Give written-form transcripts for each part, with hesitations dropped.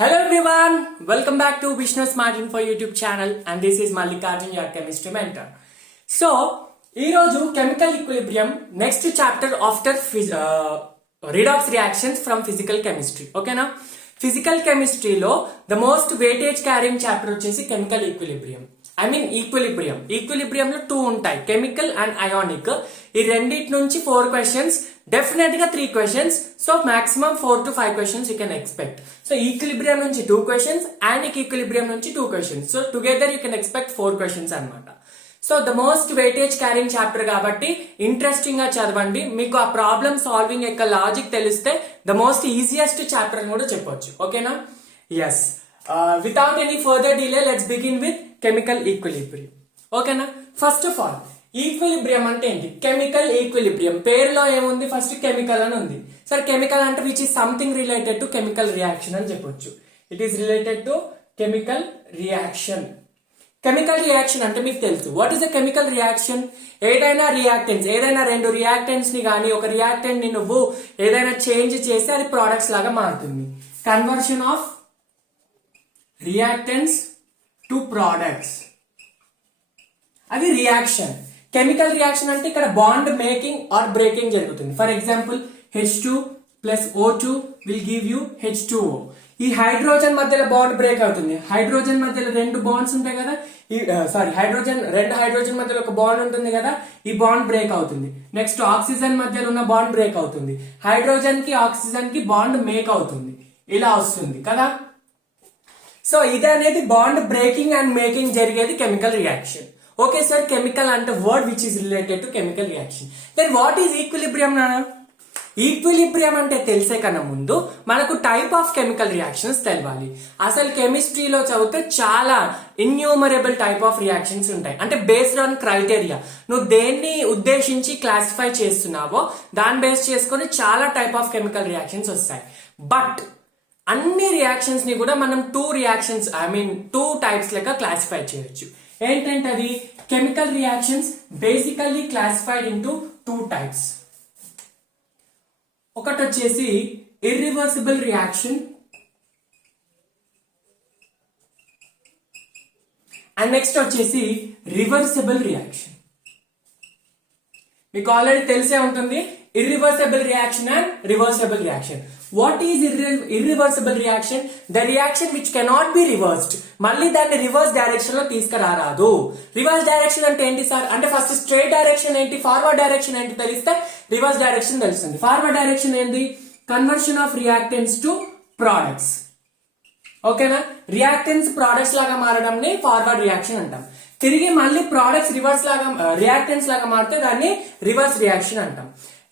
Hello everyone, welcome back to Vishnu Smart Info YouTube channel and this is Mallikarjun, your chemistry mentor. So, ee roju chemical equilibrium next chapter after redox reactions from physical chemistry. Okay na? Physical chemistry lo the most weightage carrying chapter vachesi chemical equilibrium. Equilibrium లో 2 ఉంటాయి, chemical and ionic. ఈ రెండిటి నుంచి 4 questions, definite గా 3 questions. So maximum 4 to 5 questions you can expect. So equilibrium నుంచి 2 questions, ionic equilibrium నుంచి 2 questions. So together you can expect 4 questions అన్నమాట. So the most weightage carrying chapter కాబట్టి interesting గా చదవండి. మీకు ఆ ప్రాబ్లమ్ సాల్వింగ్ యొక్క లాజిక్ తెలిస్తే ద మోస్ట్ ఈజియెస్ట్ చాప్టర్ అని కూడా చెప్పొచ్చు. ఓకేనా? Yes. Without any further delay, let's begin with chemical equilibrium. Okay na? First of all, equilibrium అంటే ఏంటి? Chemical equilibrium. పేరులో ఏముంది? ఫస్ట్ కెమికల్ అని ఉంది. సరే, కెమికల్ అంటే which is something related to chemical reaction అని చెప్పొచ్చు. It is related to chemical reaction. Chemical reaction అంటే మీకు తెలుసు. What is a chemical reaction? ఏదైనా రియాక్టెంట్స్, ఏదైనా 2 రియాక్టెంట్స్ ని కానీ ఒక రియాక్టెంట్ ని నువ్వు ఏదైనా చేంజ్ చేస్తే అది ప్రొడక్ట్స్ లాగా మారుతుంది. Conversion of reactants to products, అది రియాక్షన్. కెమికల్ రియాక్షన్ అంటే ఇక్కడ బాండ్ మేకింగ్ ఆర్ బ్రేకింగ్ జరుగుతుంది. For example H2 plus O2 will give you H2O. ఈ హైడ్రోజన్ మధ్యలో బాండ్ బ్రేక్ అవుతుంది. హైడ్రోజన్ మధ్యలో 2 బాండ్స్ ఉంటాయి కదా, రెండు హైడ్రోజన్ మధ్యలో ఒక బాండ్ ఉంటుంది కదా, ఈ బాండ్ బ్రేక్ అవుతుంది. నెక్స్ట్ ఆక్సిజన్ మధ్యలో ఉన్న బాండ్ బ్రేక్ అవుతుంది. హైడ్రోజన్ కి ఆక్సిజన్ కి బాండ్ మేక్ అవుతుంది. ఇలా వస్తుంది కదా. సో ఇది అనేది బాండ్ బ్రేకింగ్ అండ్ మేకింగ్ జరిగేది chemical reaction. Okay sir, chemical అంటే word which is related to chemical reaction. Then what is equilibrium నానా? ఈక్విలిబ్రియం అంటే తెలిసే కన్నా ముందు మనకు టైప్ ఆఫ్ కెమికల్ రియాక్షన్స్ తెలవాలి. అసలు కెమిస్ట్రీలో చదివితే చాలా ఇన్యూమరబుల్ టైప్ ఆఫ్ రియాక్షన్స్ ఉంటాయి. అంటే బేస్డ్ ఆన్ క్రైటీరియా, నువ్వు దేన్ని ఉద్దేశించి క్లాసిఫై చేస్తున్నావో దాన్ని బేస్ చేసుకొని చాలా టైప్ ఆఫ్ కెమికల్ రియాక్షన్స్ వస్తాయి. బట్ అన్ని రియాక్షన్స్ ని కూడా మనం 2 టైప్స్ లెక్క క్లాసిఫై చేయొచ్చు. ఏంటంటే అది chemical reactions basically classified into 2 types. ఒకటి వచ్చేసి ఇర్రివర్సిబుల్ రియాక్షన్ అండ్ నెక్స్ట్ వచ్చేసి రివర్సిబుల్ రియాక్షన్. మీకు ఆల్రెడీ తెలిసే ఉంటుంది irreversible reaction and reversible reaction. What is irreversible reaction? The reaction which cannot be reversed. మళ్ళీ దాన్ని రివర్స్ డైరెక్షన్ లో తీసుకురారాదు. రివర్స్ డైరెక్షన్ అంటే ఏంటి సార్? అంటే ఫస్ట్ స్ట్రైట్ డైరెక్షన్ ఏంటి, ఫార్వర్డ్ డైరెక్షన్ ఏంటి తెలిస్తే రివర్స్ డైరెక్షన్ తెలుస్తుంది. ఫార్వర్డ్ డైరెక్షన్ ఏంటి? Conversion of reactants to products. ఓకేనా? రియాక్టెంట్స్ ప్రొడక్ట్స్ లాగా మారడం ని ఫార్వర్డ్ రియాక్షన్ అంటాం. తిరిగి మళ్ళీ ప్రొడక్ట్స్ రివర్స్ లాగా రియాక్టెంట్స్ లాగా మారితే దాన్ని రివర్స్ రియాక్షన్ అంటాం.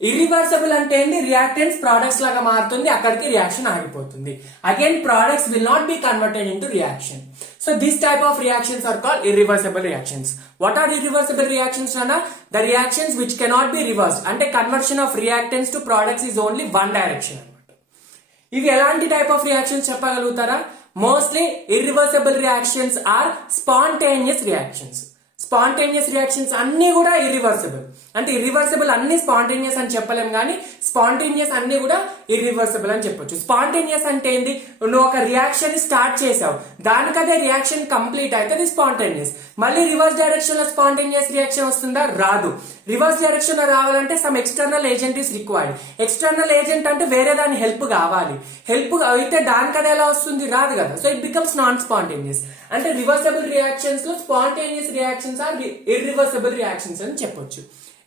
ఇర్రివర్సిబుల్ అంటే ఏంటి? రియాక్టెంట్స్ ప్రొడక్ట్స్ లాగా మారుతుంది, అక్కడికి రియాక్షన్ ఆగిపోతుంది. Again products will not be converted into reaction. So this type of reactions are called irreversible reactions. What are irreversible reactions అన్నా? The reactions which cannot be reversed. అంటే conversion of reactants to products is only one direction అన్నమాట. ఇవి ఎలాంటి type of reactions చెప్పగలుగుతారా? Mostly irreversible reactions are spontaneous reactions. Spontaneous reactions అన్ని కూడా irreversible. అంటే irreversible అన్ని స్పాంటేనియస్ అని చెప్పలేం, కానీ స్పాంటేనియస్ అన్ని కూడా ఇర్రివర్సిబుల్ అని చెప్పొచ్చు. స్పాంటేనియస్ అంటే ఏంటి? నువ్వు ఒక రియాక్షన్ ని స్టార్ట్ చేసావు, దానికదే రియాక్షన్ కంప్లీట్ అయితే అది స్పాంటేనియస్. మళ్ళీ రివర్స్ డైరెక్షన్ లో స్పాంటేనియస్ రియాక్షన్ వస్తుందా? రాదు. రివర్స్ డైరెక్షన్ లో రావాలంటే some external agent is required. External agent అంటే వేరే దాని హెల్ప్ కావాలి. హెల్ప్ అయితే దానికదే ఎలా వస్తుంది? రాదు కదా. So it becomes non spontaneous. అంటే రివర్సిబుల్ రియాక్షన్స్ లో spontaneous reactions are irreversible reactions అని చెప్పొచ్చు.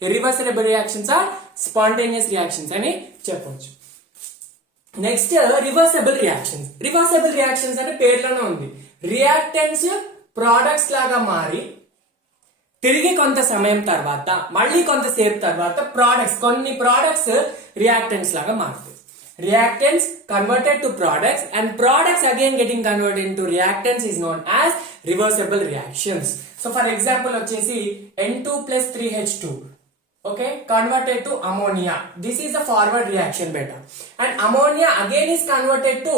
Irreversible reactions are spontaneous reactions అని చెప్పొచ్చు. Next reversible reactions. Reversible reactions అంటే పేర్లోనే ఉంది. రియాక్టెంట్స్ ప్రొడక్ట్స్ లాగా మారి తిరిగి కొంత సమయం తర్వాత మళ్ళీ కొంతసేపు తర్వాత కొన్ని ప్రొడక్ట్స్ రియాక్టెంట్స్ లాగా మారుతాయి. Reactants converted to products and products again getting converted into reactants is known as reversible reactions. So for example వచ్చేసి N2 plus 3H2 okay converted to ammonia. This is a forward reaction beta, and ammonia again is converted to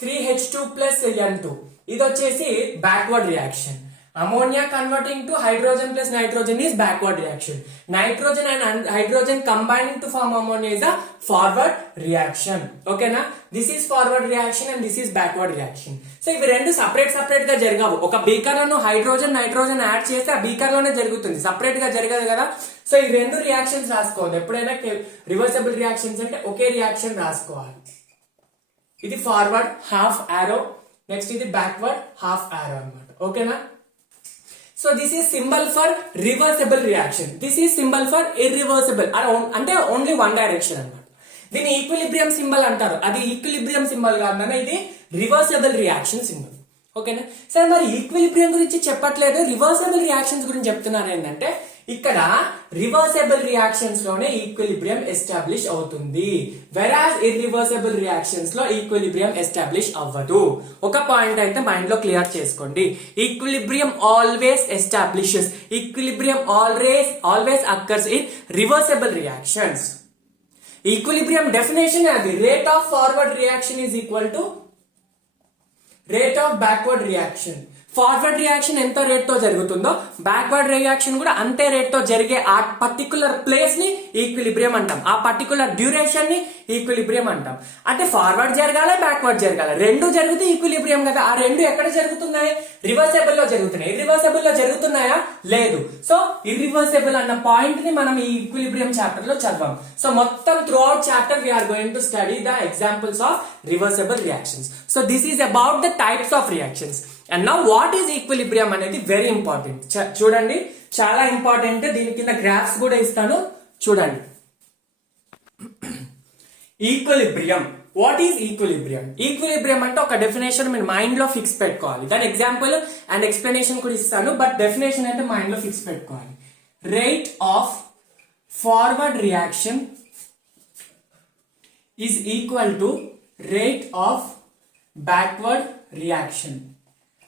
3H2 plus N2. ఇది వచ్చేసి backward reaction. Ammonia converting to hydrogen plus nitrogen is backward reaction. Nitrogen and hydrogen combining to form ammonia is a forward reaction. Okay na? This is forward reaction and this is backward reaction. So ఇవి రెండు separate గా జరగవు. ఒక beaker లో hydrogen nitrogen add చేస్తే ఆ beaker లోనే జరుగుతుంది, సెపరేట్ గా జరగదు కదా. సో ఈ రెండు రియాక్షన్స్ రాసుకోవాలి. ఎప్పుడైనా రివర్సబుల్ రియాక్షన్స్ అంటే ఒకే రియాక్షన్ రాసుకోవాలి. ఇది ఫార్వర్డ్ హాఫ్ ఆరో, నెక్స్ట్ ఇది బ్యాక్వర్డ్ హాఫ్ ఆరో అన్నమాట. ఓకేనా? So this is symbol for reversible reaction, this is symbol for irreversible అంటే ఓన్లీ వన్ డైరెక్షన్ అన్నమాట. దీన్ని ఈక్విలిబ్రియం సింబల్ అంటారు. అది ఈక్విలిబ్రియం సింబల్ కాదు, ఇది రివర్సబుల్ రియాక్షన్ సింబల్. ఓకేనా? సరే, మరి ఈక్విలిబ్రియం గురించి చెప్పట్లేదు, రివర్సబుల్ రియాక్షన్స్ గురించి చెప్తున్నారు. ఏంటంటే ఇక్కడ రివర్సబుల్ రియాక్షన్స్ లోనే ఈక్విలిబ్రియం ఎస్టాబ్లిష్ అవుతుంది, వెరాజ్ ఇర్రివర్సబుల్ రియాక్షన్స్ లో ఈక్విలిబ్రియం ఎస్టాబ్లిష్ అవ్వదు. ఒక పాయింట్ అయితే మైండ్ లో క్లియర్ చేసుకోండి. Equilibrium always establishes, equilibrium always occurs in reversible reactions. Equilibrium definition అది rate of forward reaction is equal to rate of backward reaction. Forward reaction ఎంత rate తో జరుగుతుందో బ్యాక్వర్డ్ రియాక్షన్ కూడా అంతే రేట్ తో జరిగే ఆ పర్టికులర్ ప్లేస్ ని ఈక్విలిబ్రియం అంటాం, ఆ పర్టికులర్ డ్యూరేషన్ ని ఈక్విలిబ్రియం అంటాం. అంటే ఫార్వర్డ్ జరగాలి, బ్యాక్వర్డ్ జరగాలి, రెండు జరిగితే ఈక్విలిబ్రియం కదా. ఆ రెండు ఎక్కడ జరుగుతున్నాయి? రివర్సబుల్ లో జరుగుతున్నాయి. ఇర్రివర్సబుల్ లో జరుగుతున్నాయా? లేదు. సో ఇర్రివర్సబుల్ అన్న పాయింట్ ని మనం ఈ ఈక్విలిబ్రియం చాప్టర్ లో చదివాం. సో మొత్తం throughout chapter we're going to study the examples of reversible reactions. So this is about the types of reactions. And now what is equilibrium అనేది very important. చూడండి, చాలా important. దీని కింద graphs కూడా ఇస్తాను, చూడండి. Equilibrium, what is equilibrium? Equilibrium అంటే ఒక డెఫినేషన్ మీరు మైండ్ లో ఫిక్స్ పెట్టుకోవాలి. దాని ఎగ్జాంపుల్ అండ్ ఎక్స్ప్లెనేషన్ కూడా ఇస్తాను, బట్ డెఫినేషన్ అయితే మైండ్ లో ఫిక్స్ పెట్టుకోవాలి. Rate of forward reaction is equal to rate of backward reaction,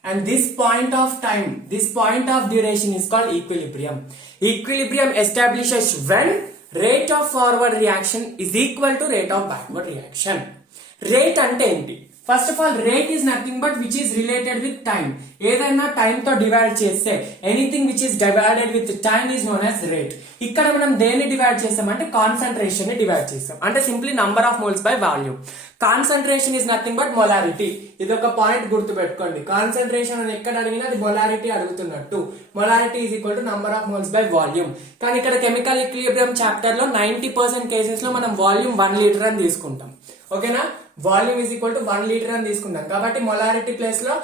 and this point of time, this point of duration is called equilibrium. Equilibrium establishes when rate of forward reaction is equal to rate of backward reaction. Rate ante enti? First of all, rate is nothing but which is related with time. ఏదైనా time తో divide చేస్తే anything which is divided with time is known as rate. ఇక్కడ మనం దేన్ని divide చేస్తామంటే concentration ని divide చేస్తాం, అంటే simply number of moles by volume. Concentration is nothing but molarity. ఇది ఒక పాయింట్ గుర్తు పెట్టుకోండి. కాన్సన్ట్రేషన్ అని ఎక్కడ అడిగినా అది మొలారిటీ అడుగుతున్నట్టు. Molarity is equal to number of moles by volume. కానీ ఇక్కడ కెమికల్ ఈక్విలిబ్రియం చాప్టర్ లో 90% కేసెస్ లో మనం వాల్యూమ్ 1 లీటర్ అని తీసుకుంటాం. ఓకేనా? Volume is equal to 1 litre అని తీసుకుంటాం. కాబట్టి మొలారిటీ ప్లేస్ లో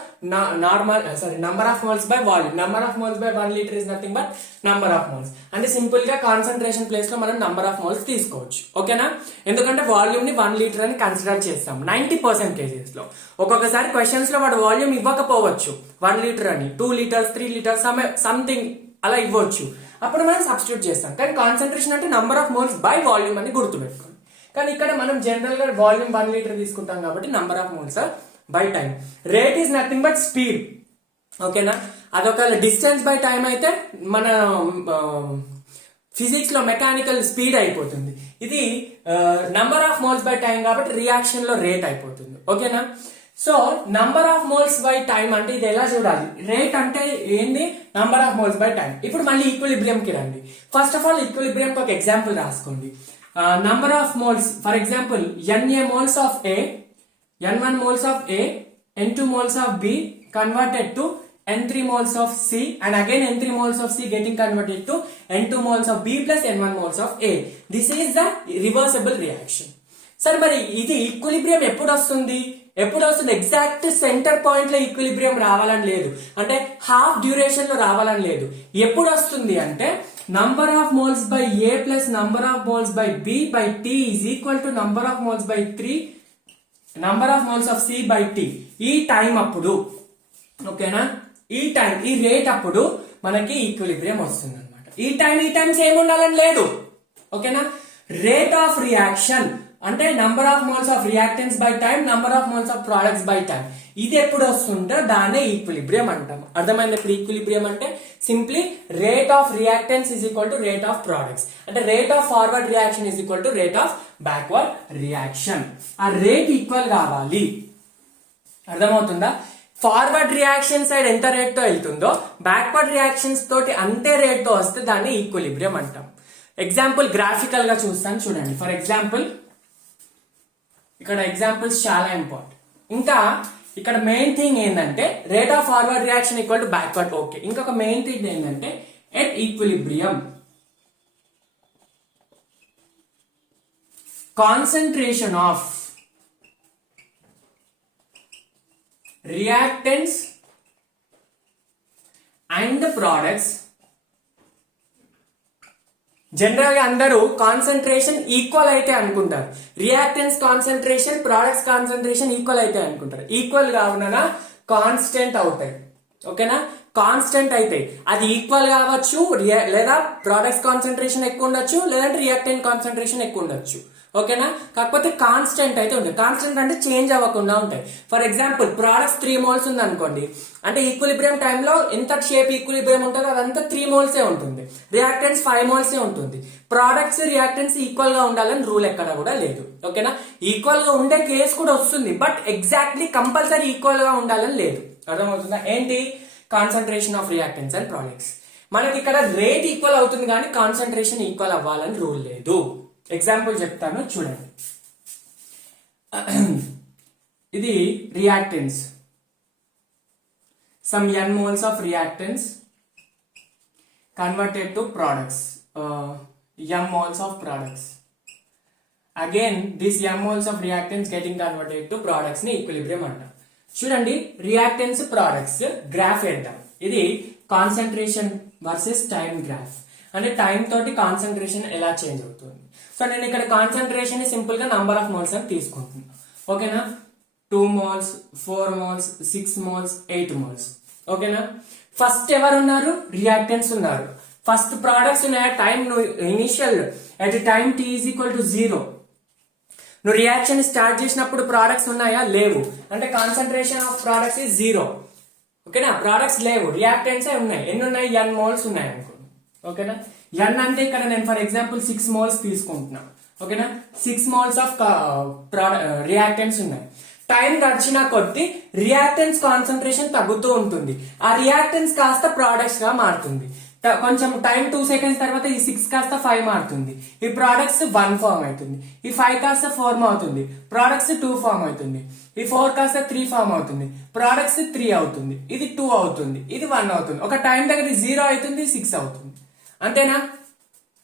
number of moles by volume. Number of moles by 1 litre is nothing but number of moles. అంటే సింపుల్ గా కాన్సన్ట్రేషన్ ప్లేస్ లో మనం నంబర్ ఆఫ్ మోల్స్ తీసుకోవచ్చు. ఓకేనా? ఎందుకంటే వాల్యూమ్ ని 1 లీటర్ అని కన్సిడర్ చేస్తాం 90% కేసెస్ లో. ఒక్కొక్కసారి క్వశ్చన్స్ లో వాడు వాల్యూమ్ ఇవ్వకపోవచ్చు 1 లీటర్ అని, 2 లీటర్స్ 3 లీటర్స్ సంథింగ్ అలా ఇవ్వచ్చు. అప్పుడు మనం సబ్స్టిట్యూట్ చేస్తాం. కానీ కాన్సన్ట్రేషన్ అంటే number of moles by volume అని గుర్తుపెట్టుకోండి. కానీ ఇక్కడ మనం జనరల్ గా వాల్యూమ్ 1 లీటర్ తీసుకుంటాం కాబట్టి number of moles by time. Rate is nothing but speed. ఓకేనా? అదొక డిస్టెన్స్ బై టైం అయితే మన ఫిజిక్స్ లో మెకానికల్ స్పీడ్ అయిపోతుంది. ఇది number of moles by time కాబట్టి రియాక్షన్ లో రేట్ అయిపోతుంది. ఓకేనా? So number of moles by time అంటే ఇది ఎలా చూడాలి? రేట్ అంటే ఏంది? Number of moles by time. ఇప్పుడు మళ్ళీ ఈక్విలిబ్రియం కి రండి. ఫస్ట్ ఆఫ్ ఆల్ ఈక్విలిబ్రియం ఒక ఎగ్జాంపుల్ రాసుకోండి. Number of moles, for example, Na moles of A, N1 moles of A, N2 moles of B converted to N3 moles of C, and again N3 moles of C getting converted to N2 moles of B plus N1 moles of A. This is the reversible reaction. Sir, మరి ఇది equilibrium ఎప్పుడు వస్తుంది? Exact centre point లో equilibrium రావాలని లేదు, అంటే half duration లో రావాలని లేదు. ఎప్పుడు వస్తుంది అంటే number of moles by A plus number of moles by B by T is equal to number of moles by 3 number of moles of C by T. ఈ టైం అప్పుడు, ఓకేనా, ఈ రేట్ అప్పుడు మనకి ఈక్విలిబ్రియం వస్తుంది అనమాట. ఈ టైం సేమ్ ఉండాలని లేదు. ఓకేనా? రేట్ ఆఫ్ రియాక్షన్ అంటే number of moles of reactance by time, number of moles of products by time. ఇది ఎప్పుడు వస్తుంటే దాన్నే ఈక్విలిబ్రియం అంటాం. అర్థమైంది? ఇప్పుడు ఈక్విలిబ్రియం అంటే simply rate of reactants is equal to rate of products, అంటే rate of forward reaction is equal to rate of backward reaction. ఆ రేట్ ఈక్వల్ కావాలి. అర్థమవుతుందా? ఫార్వర్డ్ రియాక్షన్ సైడ్ ఎంత రేట్ తో వెళ్తుందో బ్యాక్వర్డ్ రియాక్షన్స్ తోటి అంతే రేట్ తో వస్తే దాన్ని ఈక్విలిబ్రియం అంటాం. ఎగ్జాంపుల్ గ్రాఫికల్ గా చూస్తాను చూడండి. ఫర్ ఎగ్జాంపుల్ ఇక్కడ ఎగ్జాంపుల్స్ చాలా ఇంపార్టెంట్. ఇంకా ఇక్కడ మెయిన్ థింగ్ ఏంటంటే rate of forward reaction equal to backward. Okay, ఇంకొక మెయిన్ థింగ్ ఏంటంటే at equilibrium concentration of reactants and the products. General గా అందరూ కాన్సన్ట్రేషన్ ఈక్వల్ అయితే అనుకుంటారు. Reactance concentration, products concentration equal అయితే అనుకుంటారు. ఈక్వల్ కావున కాన్స్టెంట్ అవుతాయి. ఓకేనా, కాన్స్టెంట్ అయితే అది ఈక్వల్ కావచ్చు, లేదా ప్రొడక్ట్స్ కాన్సన్ట్రేషన్ ఎక్కువ ఉండొచ్చు, లేదంటే రియాక్టెంట్ కాన్సన్ట్రేషన్ ఎక్కువ ఉండొచ్చు. ఓకేనా, కాకపోతే కాన్స్టెంట్ అయితే ఉంటుంది. కాన్స్టెంట్ అంటే చేంజ్ అవ్వకుండా ఉంటాయి. ఫర్ ఎగ్జాంపుల్ ప్రొడక్ట్స్ 3 moles ఉంది అనుకోండి, అంటే ఈక్విలిబ్రియం టైంలో ఎంత షేప్ ఈక్విలిబ్రియం ఉంటుందో అదంతా 3 moles ఉంటుంది. రియాక్టెంట్స్ 5 moles ఉంటుంది. ప్రొడక్ట్స్ రియాక్టెంట్స్ ఈక్వల్ గా ఉండాలని రూల్ ఎక్కడ కూడా లేదు. ఓకేనా, ఈక్వల్ గా ఉండే కేసు కూడా వస్తుంది, బట్ ఎగ్జాక్ట్లీ కంపల్సరీ ఈక్వల్ గా ఉండాలని లేదు. అర్థమవుతుందా? ఏంటి? Concentration of reactants and products. మనకి ఇక్కడ రేట్ ఈక్వల్ అవుతుంది కానీ కాన్సన్ట్రేషన్ ఈక్వల్ అవ్వాలని రూల్ లేదు. ఎగ్జాంపుల్ చెప్తాను చూడండి. ఇది reactance, some n moles of reactants converted to products, m moles of products. Again this m moles of reactants getting converted to products ని ఈక్విలిబ్రియం అంటాం. చూడండి, రియాక్టెన్స్ ప్రొడక్ట్స్ గ్రాఫ్ వేద్దాం. ఇది కాన్సన్ట్రేషన్ వర్సెస్ టైం గ్రాఫ్. అంటే time తోటి concentration ఎలా change అవుతుంది. So నేను ఇక్కడ కాన్సన్ట్రేషన్ ని సింపుల్ గా నంబర్ ఆఫ్ మోల్స్ అని తీసుకుంటున్నాను. ఓకేనా, 2 moles, 4 moles, 6 moles, 8 moles. ఓకేనా, ఫస్ట్ ఎవరు ఉన్నారు? రియాక్టెంట్స్ ఉన్నారు. ఫస్ట్ ప్రొడక్ట్స్ ఉన్నాయా? Time initial at time t is equal to 0. నువ్వు రియాక్షన్ స్టార్ట్ చేసినప్పుడు ప్రొడక్ట్స్ ఉన్నాయా? లేవు. అంటే కాన్సన్ట్రేషన్ ఆఫ్ ప్రొడక్ట్స్ ఈజ్ 0. ఓకేనా, ప్రొడక్ట్స్ లేవు, రియాక్టెంట్స్ ఉన్నాయి. ఎన్ని ఉన్నాయి? n moles ఉన్నాయి అనుకో. ఓకేనా, n అంటే ఇక్కడ నేను ఫర్ ఎగ్జాంపుల్ 6 moles తీసుకుంటున్నా. ఓకేనా, 6 moles ఆఫ్ రియాక్టెంట్స్ ఉన్నాయి. టైం గడిచిన కొద్దీ రియాక్టెన్స్ కాన్సన్ట్రేషన్ తగ్గుతూ ఉంటుంది. ఆ రియాక్టెన్స్ కాస్త ప్రొడక్ట్స్ గా మారుతుంది. కొంచెం టైం 2 seconds తర్వాత ఈ 6 కాస్త 5 మారుతుంది. ఈ ప్రొడక్ట్స్ 1 ఫార్మ్ అవుతుంది. ఈ 5 కాస్త 4 అవుతుంది. ప్రొడక్ట్స్ 2 ఫార్మ్ అవుతుంది. ఈ 4 కాస్త 3 ఫార్మ్ అవుతుంది. ప్రొడక్ట్స్ 3 అవుతుంది. ఇది 2 అవుతుంది. ఇది 1 అవుతుంది. ఒక టైం దగ్గర 0 అవుతుంది, 6 అవుతుంది. అంతేనా?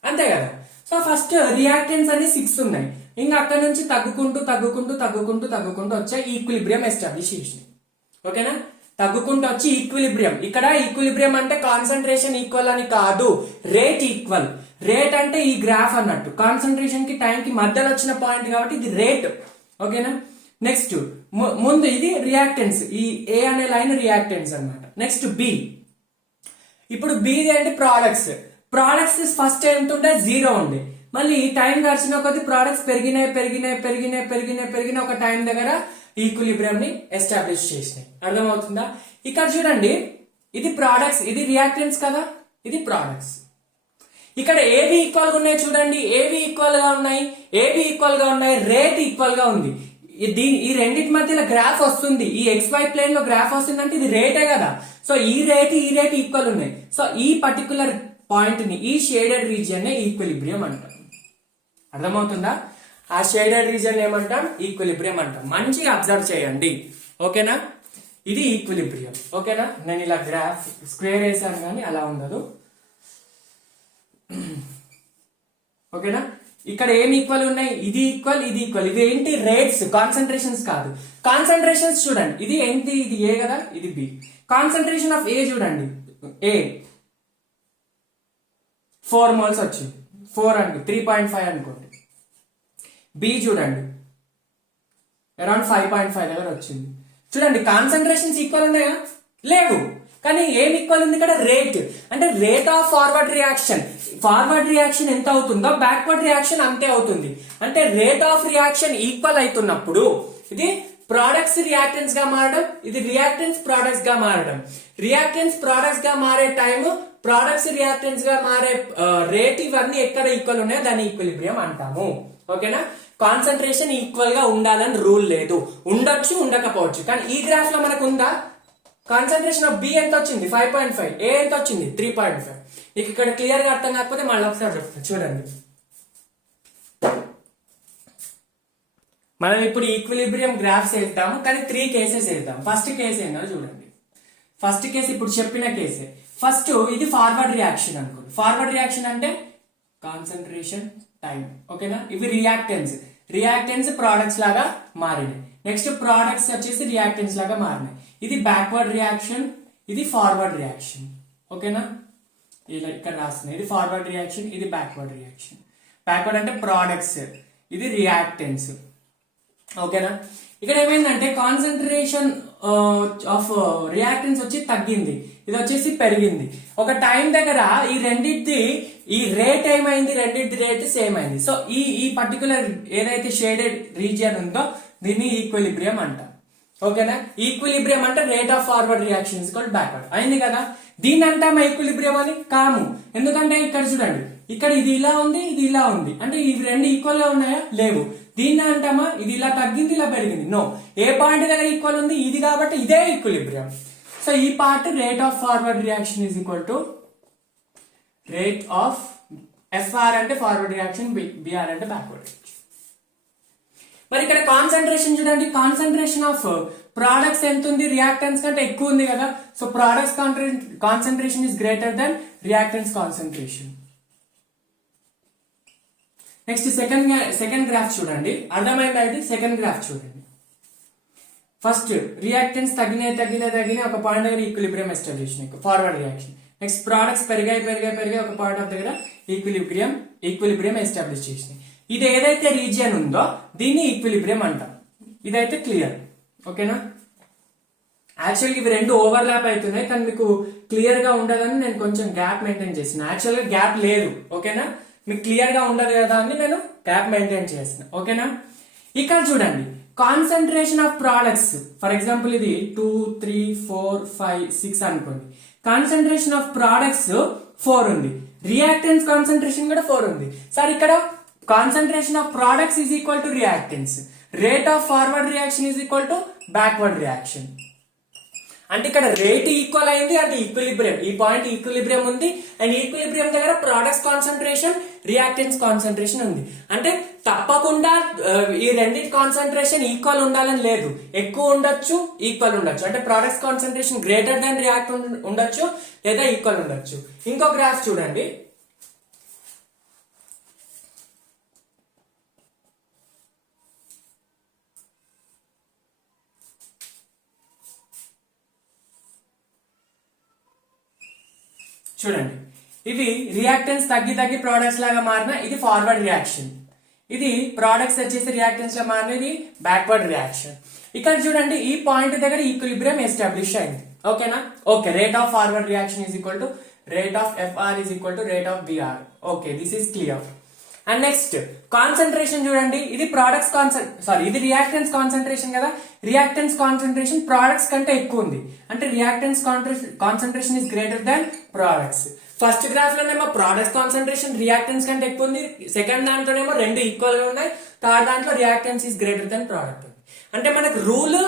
అంతే కదా. సో ఫస్ట్ రియాక్టెన్స్ అని 6 ఉన్నాయి. ఇంకా అక్కడ నుంచి తగ్గుకుంటూ తగ్గుకుంటూ తగ్గుకుంటూ తగ్గుకుంటూ వచ్చే ఈక్విలిబ్రియం ఎస్టాబ్లిష్ చేసినాయి. ఓకేనా, తగ్గుకుంటూ వచ్చి ఈక్విలిబ్రియం. ఇక్కడ ఈక్విలిబ్రియం అంటే కాన్సన్ట్రేషన్ ఈక్వల్ అని కాదు, రేట్ ఈక్వల్. రేట్ అంటే ఈ గ్రాఫ్ అన్నట్టు, కాన్సన్ట్రేషన్ కి టైం కి మధ్యలో వచ్చిన పాయింట్ కాబట్టి ఇది రేట్. ఓకేనా, నెక్స్ట్ ముందు ఇది రియాక్టెన్స్, ఈ ఏ అనే లైన్ రియాక్టెన్స్ అన్నమాట. Next B. ఇప్పుడు బి అంటే ప్రొడక్ట్స్. ప్రొడక్ట్స్ ఫస్ట్ ఎంత ఉంటే 0 ఉండే, మళ్ళీ టైం గడిచిన కొద్ది ప్రొడక్ట్స్ పెరిగినాయి పెరిగినాయి పెరిగినాయి పెరిగినాయి పెరిగిన ఒక టైం దగ్గర ఈక్విలిబ్రియం ని ఎస్టాబ్లిష్ చేసినాయి. అర్థమవుతుందా? ఇక్కడ చూడండి, ఇది ప్రొడక్ట్స్, ఇది రియాక్టెన్స్ కదా, ఇది ప్రొడక్ట్స్. ఇక్కడ ఏవి ఈక్వల్ గా ఉన్నాయి చూడండి, ఏవి ఈక్వల్ గా ఉన్నాయి, ఏవి ఈక్వల్ గా ఉన్నాయి, రేట్ ఈక్వల్ గా ఉంది. ఈ రెండింటి మధ్యలో గ్రాఫ్ వస్తుంది, ఈ XY ప్లేన్ లో గ్రాఫ్ వస్తుంది అంటే ఇది రేటే కదా. సో ఈ రేట్ ఈక్వల్ ఉన్నాయి. సో ఈ పర్టికులర్ పాయింట్ ని, ఈ షేడెడ్ రీజియన్ ని ఈక్విలిబ్రియం అంటాం. అర్థమవుతుందా? ఆ షేడెడ్ రీజియన్ ఏమంటాం? ఈక్విలిబ్రియం అంటాం. మంచిగా అబ్జర్వ్ చేయండి. ఓకేనా, ఇది ఈక్విలిబ్రియం. ఓకేనా, నేను ఇలా గ్రాఫ్ స్క్వేర్ వేసాను కానీ అలా ఉండదు. ఓకేనా, ఇక్కడ ఏం ఈక్వల్ ఉన్నాయి? ఇది ఈక్వల్, ఇది ఈక్వల్. ఇవి ఏంటి? రేట్స్, కాన్సన్ట్రేషన్స్ కాదు. కాన్సన్ట్రేషన్స్ చూడండి, ఇది ఏంటి? ఇది ఏ కదా, ఇది బి. కాన్సన్ట్రేషన్ ఆఫ్ ఏ చూడండి, ఏ 4 moles వచ్చింది. 4 అండి, 3.5 అనుకోండి. బి చూడండి, అరౌండ్ 5.5 దగ్గర వచ్చింది. చూడండి, కాన్సన్ట్రేషన్స్ ఈక్వల్ ఉన్నాయా? లేవు. కానీ ఏం ఈక్వల్ ఉంది ఇక్కడ? రేట్. అంటే rate of forward reaction. Forward reaction ఎంత అవుతుందో బ్యాక్వర్డ్ రియాక్షన్ అంతే అవుతుంది. అంటే రేట్ ఆఫ్ రియాక్షన్ ఈక్వల్ అవుతున్నప్పుడు ఇది ప్రొడక్ట్స్ రియాక్టెన్స్ గా మారడం, ఇది రియాక్టెన్స్ ప్రొడక్ట్స్ గా మారడం. రియాక్టెన్స్ ప్రొడక్ట్స్ గా మారే టైం, ప్రొడక్ట్స్ రియాక్టెన్స్ గా మారే రేట్, ఇవన్నీ ఎక్కడ ఈక్వల్ ఉన్నాయో దాన్ని ఈక్విలిబ్రియం అంటాము. ఓకేనా, కాన్సన్ట్రేషన్ ఈక్వల్ గా ఉండాలని రూల్ లేదు. ఉండొచ్చు, ఉండకపోవచ్చు. కానీ ఈ గ్రాఫ్ లో మనకు ఉందా? కాన్సన్ట్రేషన్ ఆఫ్ బి ఎంత వచ్చింది 5.5, ఏ ఎంత వచ్చింది 3.5. మీకు ఇక్కడ క్లియర్ గా అర్థం కాకపోతే మళ్ళీ ఒకసారి చెప్తాను చూడండి. మనం ఇప్పుడు ఈక్విలిబ్రియం గ్రాఫ్స్ వేద్దాము, కానీ 3 కేసెస్ వేద్దాం. ఫస్ట్ కేసు ఏంటో చూడండి. ఫస్ట్ కేసు ఇప్పుడు చెప్పిన కేసే. ఫస్ట్ ఇది ఫార్వర్డ్ రియాక్షన్ అనుకోండి. ఫార్వర్డ్ రియాక్షన్ అంటే కాన్సన్ట్రేషన్, టైం, ఓకేనా. ఇవి రియాక్టెన్స్ ప్రొడక్ట్స్ లాగా మారినాయి. నెక్స్ట్ ప్రొడక్ట్స్ వచ్చేసి రియాక్టెన్స్ లాగా మారినాయి. ఇది బ్యాక్వర్డ్ రియాక్షన్, ఇది ఫార్వర్డ్ రియాక్షన్, ఓకేనా. ఇలా ఇక్కడ రాస్తున్నాయి. ఇది ఫార్వర్డ్ రియాక్షన్, ఇది బ్యాక్వర్డ్ రియాక్షన్. బ్యాక్వర్డ్ అంటే ప్రొడక్ట్స్, ఇది రియాక్టెన్స్, ఓకేనా. ఇక్కడ ఏమైందంటే కాన్సన్ట్రేషన్ ఆఫ్ రియాక్టెన్స్ వచ్చి తగ్గింది, ఇది వచ్చేసి పెరిగింది. ఒక టైం దగ్గర ఈ రెండింటి ఈ రేట్ ఏమైంది, రెండింటి రేట్ సేమ్ అయింది. సో ఈ పర్టికులర్ ఏదైతే షేడెడ్ రీజియన్ ఉందో దీన్ని ఈక్విలిబ్రియం అంటాం, ఓకేనా. ఈక్విలిబ్రియం అంటే rate of forward reaction is equal backward అయింది కదా. దీన్ని అంటామా ఈక్విలిబ్రియం అని? కాము. ఎందుకంటే ఇక్కడ చూడండి, ఇక్కడ ఇది ఇలా ఉంది, ఇది ఇలా ఉంది, అంటే ఇవి రెండు ఈక్వల్ గా ఉన్నాయా? లేవు. దీన్ని అంటామా ఇది ఇలా తగ్గింది, ఇలా పెరిగింది? నో. ఏ పాయింట్ దగ్గర ఈక్వల్ ఉంది? ఇది, కాబట్టి ఇదే ఈక్విలిబ్రియం. సో ఈ part rate of forward reaction is equal to rate of FR అంటే ఫార్వర్డ్ రియాక్షన్, బిఆర్ అంటే బ్యాక్వర్డ్ రియాక్షన్. మరి ఇక్కడ కాన్సన్ట్రేషన్ చూడండి, కాన్సన్ట్రేషన్ ఆఫ్ ప్రొడక్ట్స్ ఎంత ఉంది? రియాక్టెన్స్ కంటే ఎక్కువ ఉంది కదా. So products concentration is greater than reactance concentration. Next second graph చూడండి, అర్థమైందా? ఇది సెకండ్ గ్రాఫ్ చూడండి. ఫస్ట్ రియాక్టెన్స్ తగ్గిన ఒక పాయింట్ దగ్గర equilibrium establish forward reaction. Next products పెరిగాయి ఒక పాయింట్ ఆఫ్ దగ్గర ఈక్విలిబ్రియం ఎస్టాబ్లిష్ చేసినాయి. ఇది ఏదైతే రీజియన్ ఉందో దీన్ని ఈక్విలిబ్రియం అంటాం. ఇదైతే క్లియర్, ఓకేనా. యాక్చువల్గా ఇవి రెండు ఓవర్లాప్ అవుతున్నాయి, కానీ మీకు క్లియర్ గా ఉండదని నేను కొంచెం గ్యాప్ మెయింటైన్ చేసిన. యాక్చువల్గా గ్యాప్ లేదు, ఓకేనా. మీకు క్లియర్ గా ఉండదు కదా అని నేను గ్యాప్ మెయింటైన్ చేసిన, ఓకేనా. ఇక్కడ చూడండి, concentration of products for example ఇది 2, 3, 4, 5, 6 అనుకోండి. కాన్సన్ట్రేషన్ ఆఫ్ ప్రొడక్ట్స్ 4 ఉంది, రియాక్టెన్స్ కాన్సన్ట్రేషన్ కూడా 4 ఉంది. సార్ ఇక్కడ concentration of products is equal to reactance, rate of forward reaction is equal to backward reaction. అంటే ఇక్కడ రేట్ ఈక్వల్ అయింది, అంటే ఈక్విలిబ్రియం, ఈ పాయింట్ ఈక్విలిబ్రియం ఉంది. అండ్ ఈక్విలిబ్రియం దగ్గర ప్రొడక్ట్స్ కాన్సన్ట్రేషన్, రియాక్టెన్స్ కాన్సన్ట్రేషన్ ఉంది. అంటే తప్పకుండా ఈ రెండింటి కాన్సన్ట్రేషన్ ఈక్వల్ ఉండాలని లేదు, ఎక్కువ ఉండొచ్చు, ఈక్వల్ ఉండొచ్చు. అంటే products concentration greater than react ఉండొచ్చు, లేదా ఈక్వల్ ఉండొచ్చు. ఇంకో గ్రాఫ్ చూడండి. చూడండి, ఇవి రియాక్టెన్స్ తగ్గి ప్రొడక్ట్స్ లాగా మారిన ఇది ఫార్వర్డ్ రియాక్షన్, ఇది ప్రొడక్ట్స్ వచ్చేసి రియాక్టెన్స్ లా మారిన ఇది బ్యాక్వర్డ్ రియాక్షన్. ఇక్కడ చూడండి, ఈ పాయింట్ దగ్గర ఈక్విలిబ్రియం ఎస్టాబ్లిష్ అయింది, ఓకేనా. Okay, rate of forward reaction is equal to rate of FR is equal to rate of BR. Okay, this is clear. And next concentration చూడండి, ఇది ప్రొడక్ట్స్ ఇది రియాక్టెన్స్ కాన్సన్ట్రేషన్ కదా. రియాక్టెన్స్ కాన్సన్ట్రేషన్ ప్రొడక్ట్స్ కంటే ఎక్కువ ఉంది, అంటే reactants concentration is greater than products. First graph లోనేమో products concentration reactants కంటే ఎక్కువ ఉంది, సెకండ్ దాంట్లోనేమో రెండు ఈక్వల్ గా ఉన్నాయి, థర్డ్ దాంట్లో reactance is greater than product. అంటే మనకు రూల్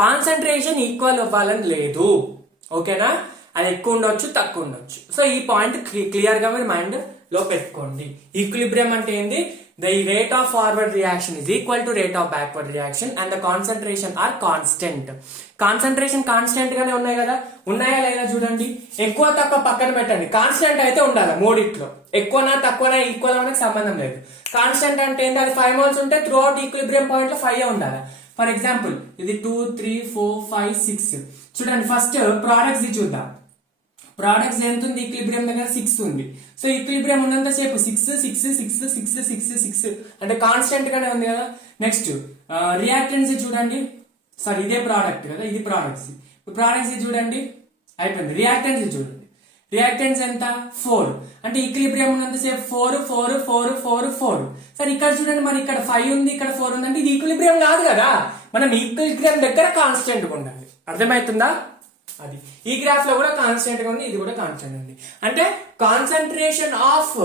కాన్సన్ట్రేషన్ ఈక్వల్ అవ్వాలని లేదు, ఓకేనా. అది ఎక్కువ ఉండొచ్చు, తక్కువ ఉండొచ్చు. సో ఈ పాయింట్ క్లియర్ గా మీరు మైండ్ లో పెట్టుకోండి. ఈక్విలిబ్రియం అంటే ఏంది? The rate of forward reaction is equal to rate of backward reaction and the concentration are constant. Concentration constant గానే ఉన్నాయి కదా, ఉన్నాయా లేదా చూడండి. ఎక్కువ తక్కువ పక్కన పెట్టండి, కాన్స్టెంట్ అయితే ఉండాలి మూడిట్లో. ఎక్కువనా తక్కువనా ఈక్వల్ మనకు సంబంధం లేదు. కాన్స్టెంట్ అంటే ఏంటి? అది 5 moles ఉంటే త్రూ అవుట్ ఈక్విలిబ్రియం పాయింట్ లో 5 ఉండాలి. ఫర్ ఎగ్జాంపుల్ ఇది 2, 3, 4, 5, 6 చూడండి. ఫస్ట్ ప్రొడక్ట్స్ చూద్దాం. ప్రొడక్ట్స్ ఎంత ఉంది? ఈక్విలిబ్రియం దగ్గర 6 ఉంది. సో ఈక్విలిబ్రియం ఉన్నంత సేపు 6 6 6 6 6 6 అంటే కాన్స్టెంట్ గానే ఉంది కదా. నెక్స్ట్ రియాక్టెన్స్ చూడండి. సారీ, ఇదే ప్రోడక్ట్ కదా, ఇది ప్రొడక్ట్స్. ప్రొడక్ట్స్ చూడండి, అయిపోయింది. రియాక్టెన్స్ చూడండి, రియాక్టెన్స్ ఎంత? 4 అంటే ఈక్విలిబ్రియం ఉన్నంత సేపు 4 4 4 4 4. సరే ఇక్కడ చూడండి, మరి ఇక్కడ 5 ఉంది, ఇక్కడ 4 ఉంది, అంటే ఇది ఈక్విలిబ్రియం కాదు కదా. మనం ఈక్విలిబ్రియం దగ్గర కాన్స్టెంట్ గా ఉండాలి, అర్థమవుతుందా? అది ఈ గ్రాఫ్ లో కూడా కాన్స్టెంట్ గా ఉంది, ఇది కూడా కాన్స్టెంట్ ఉంది. అంటే concentration of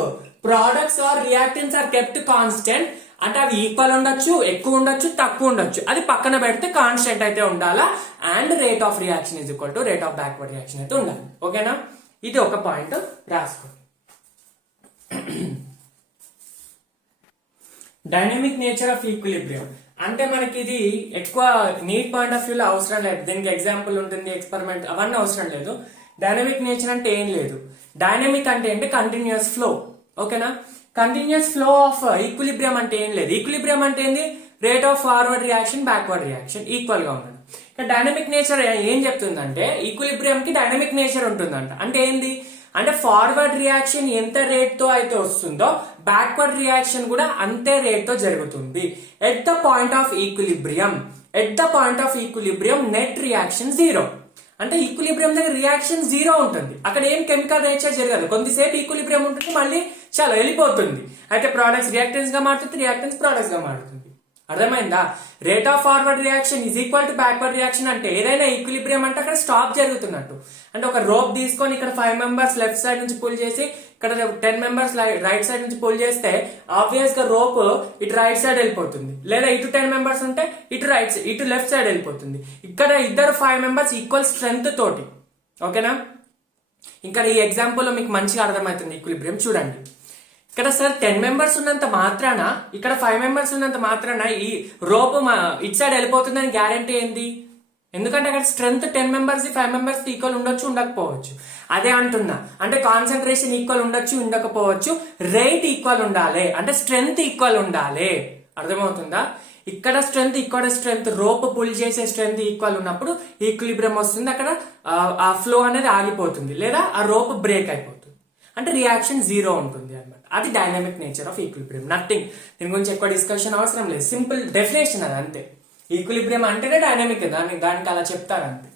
products or reactants are kept constant అంటే అవి ఈక్వల్ ఉండొచ్చు, ఎక్కువ ఉండొచ్చు, తక్కువ ఉండొచ్చు. అది పక్కన పెడితే కాన్స్టెంట్ అయితే ఉండాలా. And rate of reaction is equal to rate of backward reaction అయితే ఉండాలి. ఓకేనా, ఇది ఒక పాయింట్ రాసుకోండి. డైనమిక్ నేచర్ ఆఫ్ ఈక్విలిబ్రియం అంటే మనకి ఇది ఎక్కువ నీట్ పాయింట్ ఆఫ్ వ్యూలో అవసరం లేదు. దీనికి ఎగ్జాంపుల్ ఉంటుంది, ఎక్స్పెరిమెంట్ అవన్నీ అవసరం లేదు. డైనమిక్ నేచర్ అంటే ఏం లేదు. డైనమిక్ అంటే ఏంటి? Continuous flow. ఓకేనా, కంటిన్యూస్ ఫ్లో ఆఫ్ ఈక్విలిబ్రియం అంటే ఏం లేదు. ఈక్విలిబ్రియం అంటే ఏంది? Rate of forward reaction, backward reaction equal గా ఉండడం. డైనమిక్ నేచర్ ఏం చెప్తుందంటే ఈక్విలిబ్రియం కి డైనమిక్ నేచర్ ఉంటుందంట. అంటే ఏంది? అంటే ఫార్వర్డ్ రియాక్షన్ ఎంత రేట్ తో అయితే వస్తుందో బ్యాక్వర్డ్ రియాక్షన్ కూడా అంతే రేట్ తో జరుగుతుంది. At the point of equilibrium, at the point of equilibrium net reaction zero. అంటే ఈక్విలిబ్రియం దగ్గర రియాక్షన్ జీరో ఉంటుంది. అక్కడ ఏం కెమికల్ నేచర్ జరగదు. కొంతసేపు ఈక్విలిబ్రియం ఉంటుంది, మళ్ళీ చాలా వెళ్ళిపోతుంది. అయితే ప్రోడక్ట్స్ రియాక్టెన్స్ గా మారుతుంది, రియాక్టెన్స్ ప్రొడక్ట్స్ గా మారుతుంది. అర్థమైందా? Rate of forward reaction is equal to backward reaction అంటే ఏదైనా ఈక్విలిబ్రియం అంటే అక్కడ స్టాప్ జరుగుతున్నట్టు. అంటే ఒక రోప్ తీసుకొని ఇక్కడ 5 మెంబర్స్ లెఫ్ట్ సైడ్ నుంచి పుల్ చేసి ఇక్కడ 10 మెంబర్స్ రైట్ సైడ్ నుంచి పుల్ చేస్తే ఆబ్వియస్ గా రోప్ ఇటు రైట్ సైడ్ వెళ్ళిపోతుంది. లేదా ఇటు 10 మెంబర్స్ ఉంటే ఇటు లెఫ్ట్ సైడ్ వెళ్ళిపోతుంది. ఇక్కడ ఇద్దరు 5 మెంబర్స్ ఈక్వల్ స్ట్రెంగ్త్ తోటి. ఓకేనా, ఇక్కడ ఈ ఎగ్జాంపుల్ లో మీకు మంచిగా అర్థమవుతుంది ఈక్విలిబ్రియం. చూడండి, ఇక్కడ సార్ 10 మెంబర్స్ ఉన్నంత మాత్రాన, ఇక్కడ 5 మెంబర్స్ ఉన్నంత మాత్రాన ఈ రోప్ ఇటు సైడ్ వెళ్ళిపోతుందని గ్యారంటీ ఏంది? ఎందుకంటే అక్కడ స్ట్రెంత్ 10 మెంబర్స్ 5 మెంబర్స్ ఈక్వల్ ఉండొచ్చు, ఉండకపోవచ్చు. అదే అంటున్నా, అంటే కాన్సన్ట్రేషన్ ఈక్వల్ ఉండొచ్చు, ఉండకపోవచ్చు. రేట్ ఈక్వల్ ఉండాలి, అంటే స్ట్రెంత్ ఈక్వల్ ఉండాలి. అర్థమవుతుందా? ఇక్కడ స్ట్రెంత్, ఇక్కడ స్ట్రెంత్, రోప్ పుల్ చేసే స్ట్రెంత్ ఈక్వల్ ఉన్నప్పుడు ఈక్విలిబ్రియం వస్తుంది. అక్కడ ఆ ఫ్లో అనేది ఆగిపోతుంది, లేదా ఆ రోప్ బ్రేక్ అయిపోతుంది. అంటే రియాక్షన్ జీరో ఉంటుంది అనమాట. అది dynamic nature of equilibrium. Nothing, దీని గురించి ఎక్కువ డిస్కషన్ అవసరం లేదు. సింపుల్ డెఫినేషన్ అది అంతే. ఈక్విలిబ్రియం అంటేనే డైనమిక్, దానికి అలా చెప్తారు అంతే.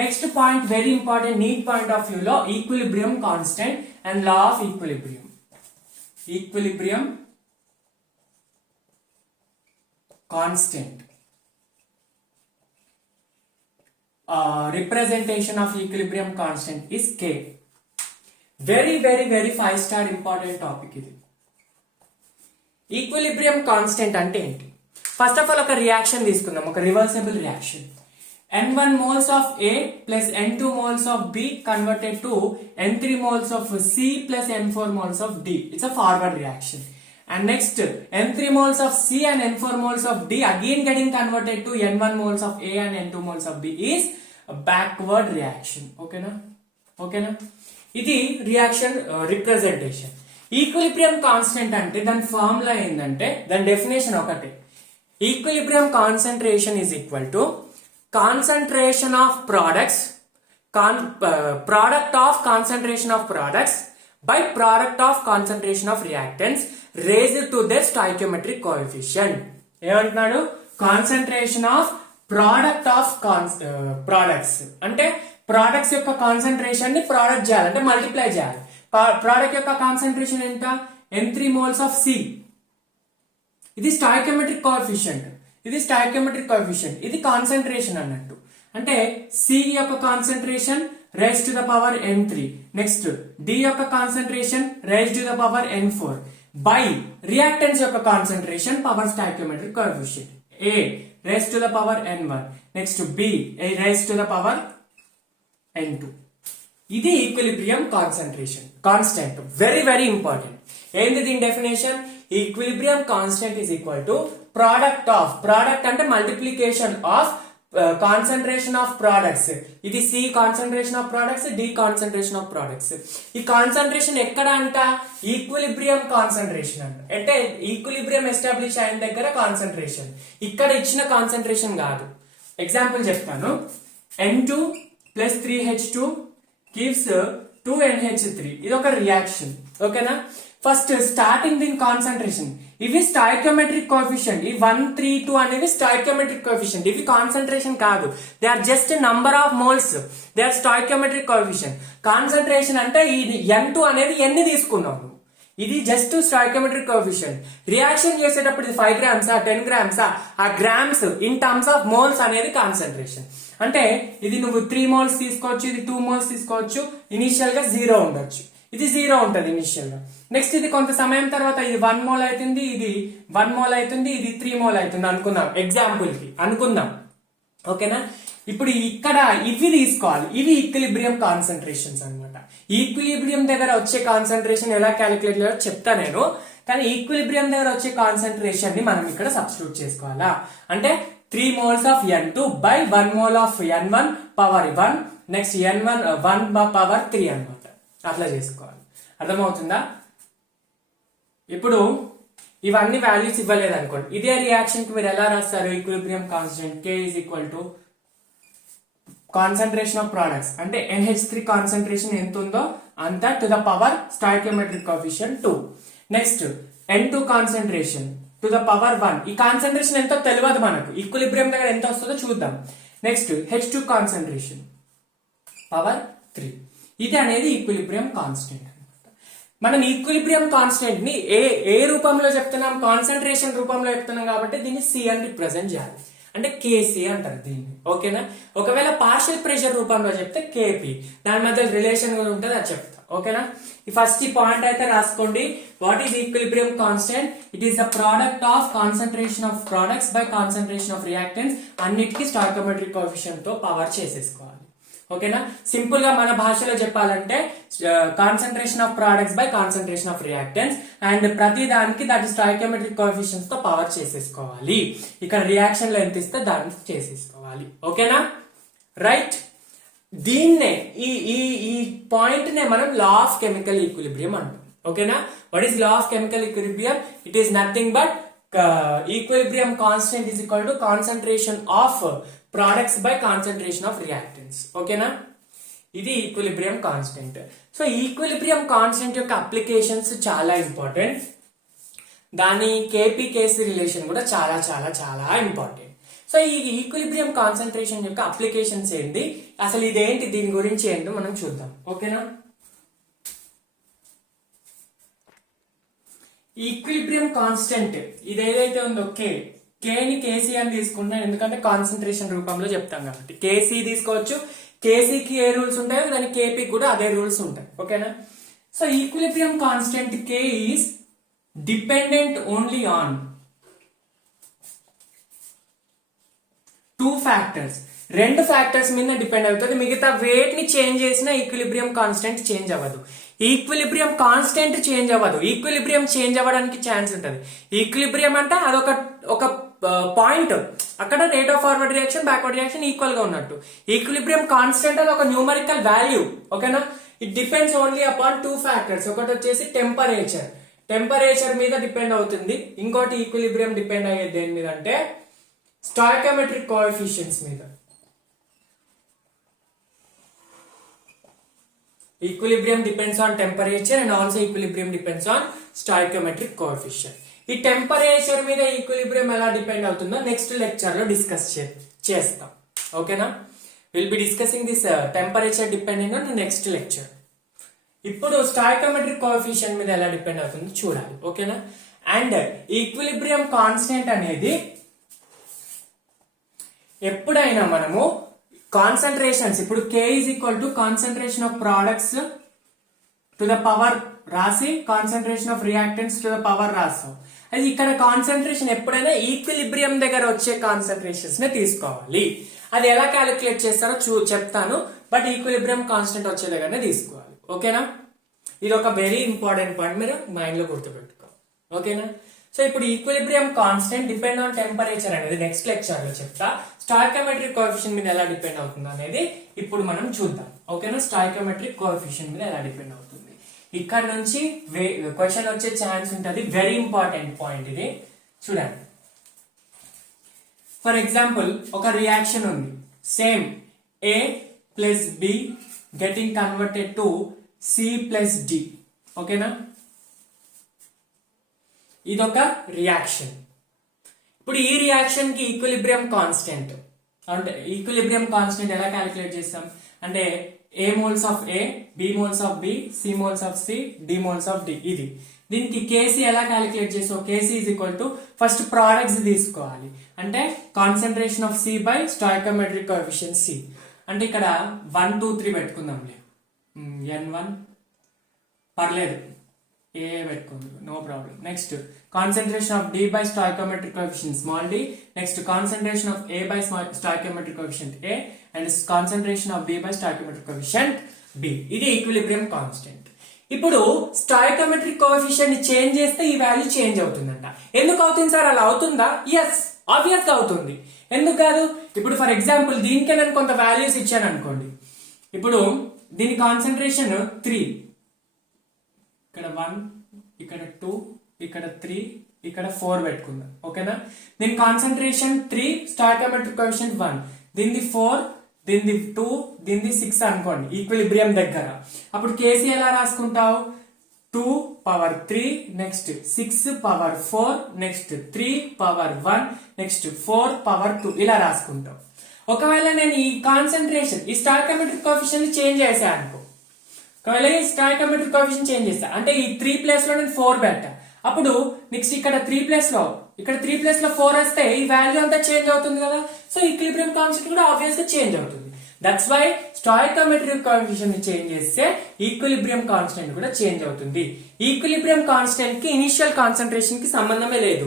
Next point very important NEET point of view లో, equilibrium constant and law of equilibrium. Equilibrium constant, representation of equilibrium constant is K. Very 5-star important topic ఇది. ఈక్విలిబ్రియం కాన్స్టెంట్ అంటే ఏంటి? ఫస్ట్ ఆఫ్ ఆల్ ఒక reaction తీసుకుందాం, ఒక reversible reaction. N1 moles of A plus N2 moles of B converted to N3 moles of C plus N4 moles of D. It's a forward reaction. And next, N3 moles of C and N4 moles of D again getting converted to N1 moles of A and N2 moles of B is a backward reaction. Okay na? ఇది reaction representation. Equilibrium constant అంటే దాని formula ఏంటంటే, దాని definition ఒకటే. Equilibrium concentration is equal to concentration of products, product of concentration of products by product of concentration of reactants raised to their stoichiometric coefficient. ఏమంటున్నాడు? Concentration of product of products అంటే products యొక్క concentration ని product చేయాలి, అంటే multiply చేయాలి. Product యొక్క concentration ఎంత? N3 moles of C. ఇది స్టాయికియోమెట్రిక్ కోఎఫిషియంట్, ఇది స్టాయికియోమెట్రిక్ కోఎఫిషియంట్, ఇది కాన్సన్ట్రేషన్ అన్నట్టు. అంటే C యొక్క concentration raise to the power N3, next D యొక్క concentration raise to the power N4 by reactants యొక్క concentration power stoichiometric coefficient A raise to the power N1, next B raise to the power N2. ఇది equilibrium concentration constant. Very important. ఏంది దీని definition? Equilibrium constant is equal to product of, product అంటే multiplication of concentration of products. ఇది C concentration of products, D concentration of products. ఈ concentration ఎక్కడ అంట? Equilibrium concentration అంట. అంటే ఈక్విలిబ్రియం ఎస్టాబ్లిష్ అయిన దగ్గర కాన్సన్ట్రేషన్, ఇక్కడ ఇచ్చిన కాన్సన్ట్రేషన్ కాదు. ఎగ్జాంపుల్ చెప్తాను. N2 plus 3H2 gives 2NH3. ఇది ఒక రియాక్షన్. ఓకేనా? ఫస్ట్ స్టార్టింగ్ దీని కాన్సన్ట్రేషన్, ఇవి స్టాయికియోమెట్రిక్ కోఎఫిషియంట్. ఈ 1, 3, 2 అనేవి స్టాయికియోమెట్రిక్ కోఎఫిషియంట్. ఇవి కాన్సన్ట్రేషన్ కాదు, they are just number of moles, they are stoichiometric coefficient. Concentration అంటే ఇది N2 అనేది ఎన్ని తీసుకున్నావు, ఇది జస్ట్ స్టాయికియోమెట్రిక్ కోఎఫిషియంట్. రియాక్షన్ చేసేటప్పుడు ఇది 5 grams 10 grams ఆ grams in terms of moles అనేది కాన్సన్ట్రేషన్. అంటే ఇది నువ్వు 3 moles తీసుకోవచ్చు, ఇది 2 moles తీసుకోవచ్చు. ఇనిషియల్ గా 0 ఉండొచ్చు. ఇది 0 ఉంటుంది ఇనిషియల్ గా. నెక్స్ట్ ఇది కొంత సమయం తర్వాత ఇది 1 మోల్ అవుతుంది, ఇది 1 మోల్ అవుతుంది, ఇది 3 మోల్ అవుతుంది అనుకుందాం, ఎగ్జాంపుల్ కి అనుకుందాం. ఓకేనా? ఇప్పుడు ఇక్కడ ఇవి తీసుకోవాలి, ఇవి ఈక్విలిబ్రియం కాన్సన్ట్రేషన్స్ అన్నమాట. ఈక్విలిబ్రియం దగ్గర వచ్చే కాన్సన్ట్రేషన్ ఎలా క్యాలిక్యులేట్ చేయాలో చెప్తా నేను, కానీ ఈక్విలిబ్రియం దగ్గర వచ్చే కాన్సన్ట్రేషన్ ని మనం ఇక్కడ సబ్స్టిట్యూట్ చేసుకోవాలా అంటే 3 moles of N2 by 1 mole of N1 power 1, next N1 1 power 3 అన్నమాట. అట్లా చేసుకోవాలి. అర్థమవుతుందా? ఇప్పుడు ఇవన్నీ వాల్యూస్ ఇవ్వలేదు అనుకోండి, ఇదే రియాక్షన్ కి మీరు ఎలా రాస్తారు? Equilibrium constant K is equal to concentration of products అంటే NH3 కాన్సన్ట్రేషన్ ఎంత ఉందో అంత to the power stoichiometric coefficient 2. Next N2 concentration to the power 1. ఈ కాన్సన్ట్రేషన్ ఎంతో తెలియదు మనకు, ఈక్విలిబ్రియం దగ్గర ఎంత వస్తుందో చూద్దాం. Next H2 concentration power 3. ఇది అనేది ఈక్విలిబ్రియం కాన్స్టెంట్. మనం ఈక్విలిబ్రియం కాన్స్టెంట్ ని ఏ రూపంలో చెప్తున్నాం? కాన్సన్ట్రేషన్ రూపంలో చెప్తున్నాం కాబట్టి దీన్ని C అని రిప్రజెంట్ చేయాలి, అంటే కేసీ అంటారు దీన్ని. ఓకేనా? ఒకవేళ పార్షియల్ ప్రెషర్ రూపంలో చెప్తే కేపీ, దాని మధ్య రిలేషన్ కూడా ఉంటుంది, అది చెప్తా. ఓకేనా? ఈ ఫస్ట్ ఈ పాయింట్ అయితే రాసుకోండి. What is equilibrium constant? It is the product of concentration of products by concentration of reactants. అన్నిటికీ స్టాయికియోమెట్రిక్ కోఎఫిషియంట్ తో పవర్ చేసేసుకోవాలి. ఓకేనా? సింపుల్ గా మన భాషలో చెప్పాలంటే concentration of products by concentration of reactants, and ప్రతి దానికి దాని స్టాయికియోమెట్రిక్ కోఎఫిషియంట్స్ తో పవర్ చేసేసుకోవాలి. ఇక్కడ రియాక్షన్ లో ఎంత ఇస్తే దాన్ని చేసేసుకోవాలి. ఓకేనా? రైట్. దీన్నే ఈ పాయింట్ నే మనం లా ఆఫ్ కెమికల్ ఈక్విలిబ్రియం అంటాం. ఓకేనా? What is law of chemical equilibrium? It is nothing but equilibrium constant is equal to concentration of products by concentration of reactants. ఓకేనా? ఇది equilibrium constant. So equilibrium constant యొక్క applications చాలా important. దాని KP-KC relation కూడా చాలా చాలా చాలా important. So ఈ ఈక్విలిబ్రియం కాన్సన్ట్రేషన్ యొక్క అప్లికేషన్స్ ఏంటి, అసలు ఇదేంటి, దీని గురించి ఏంటో మనం చూద్దాం. ఓకేనా? ఈక్విలిబ్రియం కాన్స్టెంట్ ఇది ఏదైతే ఉందో కేని కేసీ అని తీసుకుంటాం, ఎందుకంటే కాన్సన్ట్రేషన్ రూపంలో చెప్తాం కాబట్టి. కేసీ తీసుకోవచ్చు, కేసీకి ఏ రూల్స్ ఉంటాయో దాని కేపీకి కూడా అదే రూల్స్ ఉంటాయి. ఓకేనా? So equilibrium constant K is dependent only on 2 factors. 2 factors మీద డిపెండ్ అవుతుంది. మిగతా వేటిని చేంజ్ చేసినా ఈక్విలిబ్రియం కాన్స్టెంట్ చేంజ్ అవ్వదు. ఈక్విలిబ్రియం కాన్స్టెంట్ చేంజ్ అవ్వదు, ఈక్విలిబ్రియం చేంజ్ అవ్వడానికి ఛాన్స్ ఉంటుంది. ఈక్విలిబ్రియం అంటే అదొక పాయింట్, అక్కడ rate of forward reaction backward reaction equal గా ఉన్నట్టు. ఈక్విలిబ్రియం కాన్స్టెంట్ అది ఒక న్యూమరికల్ వాల్యూ. ఓకేనా? It depends only upon 2 factors. ఒకటి వచ్చేసి టెంపరేచర్ మీద డిపెండ్ అవుతుంది, ఇంకోటి ఈక్విలిబ్రియం డిపెండ్ అయ్యేది దేని మీద అంటే స్టాయికియోమెట్రిక్ కోఎఫిషియంట్స్ మీద. Equilibrium depends on temperature and also equilibrium depends on stoichiometric coefficient. ఈ టెంపరేచర్ మీద ఈక్విలిబ్రియం ఎలా డిపెండ్ అవుతుందో నెక్స్ట్ లెక్చర్ లో డిస్కస్ చేస్తాం. ఓకేనా? Will be discussing this temperature depending on next lecture. ఇప్పుడు స్టాయికియోమెట్రిక్ కోఎఫిషియంట్ మీద ఎలా డిపెండ్ అవుతుందో చూడాలి. ఓకేనా? అండ్ ఈక్విలిబ్రియం కాన్స్టెంట్ అనేది ఎప్పుడైనా మనము కాన్సన్ట్రేషన్స్, ఇప్పుడు K is equal to concentration of products to the power రాసి concentration of reactants to the power రాస్తాం. అది ఇక్కడ కాన్సన్ట్రేషన్ ఎప్పుడైనా ఈక్విలిబ్రియం దగ్గర వచ్చే కాన్సన్ట్రేషన్స్ నే తీసుకోవాలి. అది ఎలా క్యాలిక్యులేట్ చేస్తారో చెప్తాను, బట్ ఈక్విలిబ్రియం కాన్స్టెంట్ వచ్చే దగ్గరనే తీసుకోవాలి. ఓకేనా? ఇది ఒక వెరీ ఇంపార్టెంట్ పాయింట్, మీరు మైండ్ లో గుర్తుపెట్టుకోవాలి. ఓకేనా? సో ఇప్పుడు equilibrium constant depend on temperature అనేది నెక్స్ట్ లెక్చర్ లో చెప్తా. స్టాయికియోమెట్రిక్ కోఎఫిషియంట్ మీద ఎలా డిపెండ్ అవుతుంది అనేది ఇప్పుడు మనం చూద్దాం. ఓకేనా? స్టాయికియోమెట్రిక్ కోఎఫిషియంట్ మీద ఎలా డిపెండ్ అవుతుంది, ఇక్కడ నుంచి క్వశ్చన్ వచ్చే ఛాన్స్ ఉంటుంది. వెరీ ఇంపార్టెంట్ పాయింట్ ఇది, చూడండి. ఫర్ ఎగ్జాంపుల్ ఒక రియాక్షన్ ఉంది, same A plus B getting converted to C plus D. ఓకేనా? ఇదొక రియాక్షన్. ఇప్పుడు ఈ రియాక్షన్ కి ఈక్విలిబ్రియం కాన్స్టెంట్ అంటే ఈక్విలిబ్రియం కాన్స్టెంట్ ఎలా క్యాలిక్యులేట్ చేస్తాం అంటే A moles of A, B moles of B, C moles of C, D moles of D. ఇది దీనికి కేసీ ఎలా క్యాలిక్యులేట్ చేస్తాం? KC is equal to first products తీసుకోవాలి, అంటే concentration of C by stoichiometric coefficient C. అంటే ఇక్కడ 1 2 3 పెట్టుకుందాంలే. N1 పర్లేదు, A పెట్టుకోండి, no problem. Next concentration of D by stoichiometric coefficient small D. Next concentration of A by stoichiometric coefficient A and concentration of B by stoichiometric coefficient B. ఇది equilibrium constant. ఇప్పుడు stoichiometric coefficient ని change చేస్తే ఈ value change అవుతుందంట. ఎందుకు అవుతుంది sir, అలా అవుతుందా? ఎస్, ఆబ్వియస్ గా అవుతుంది. ఎందుకు కాదు? ఇప్పుడు ఫర్ ఎగ్జాంపుల్ దీనికే నేను కొంత వాల్యూస్ ఇచ్చాను అనుకోండి. ఇప్పుడు దీని కాన్సన్ట్రేషన్ 3, ఇక్కడ 1, ఇక్కడ 2, ఇక్కడ 3, ఇక్కడ 4 పెట్టుకుందాం. ఓకేనా? దీని కాన్సన్ట్రేషన్ 3, స్టాయికోమెట్రిక్ కోఎఫిషియంట్ 1, దీనిది 4, దీనిది 2, దీనిది 6 అనుకోండి ఈక్విలిబ్రియం దగ్గర. అప్పుడు కేసీ ఎలా రాసుకుంటావు? 2 power 3, next 6 power 4, next 3 power 1, next 4 power 2 ఇలా రాసుకుంటావు. ఒకవేళ నేను ఈ కాన్సన్ట్రేషన్ ఈ స్టాయికోమెట్రిక్ కోఎఫిషియంట్ చేంజ్ చేశాను అనుకో, ఒకవేళ ఈ స్టాయికోమెట్రిక్ కోఎఫిషియంట్ చేంజ్ చేస్తా అంటే ఈ 3 ప్లేస్ లో నేను 4 పెట్టా, అప్పుడు నెక్స్ట్ ఇక్కడ 3 ప్లేస్ లో 4 వస్తే ఈ వాల్యూ అంతా చేంజ్ అవుతుంది కదా. సో ఈక్విలిబ్రియం కాన్స్టెంట్ కూడా ఆబ్వియస్ గా చేంజ్ అవుతుంది. దట్స్ వై స్టాయికోమెట్రిక్ కోఎఫిషియంట్ ని చేంజ్ చేస్తే ఈక్విలిబ్రియం కాన్స్టెంట్ కూడా చేంజ్ అవుతుంది. ఈక్విలిబ్రియం కాన్స్టెంట్ కి ఇనిషియల్ కాన్సన్ట్రేషన్ కి సంబంధమే లేదు.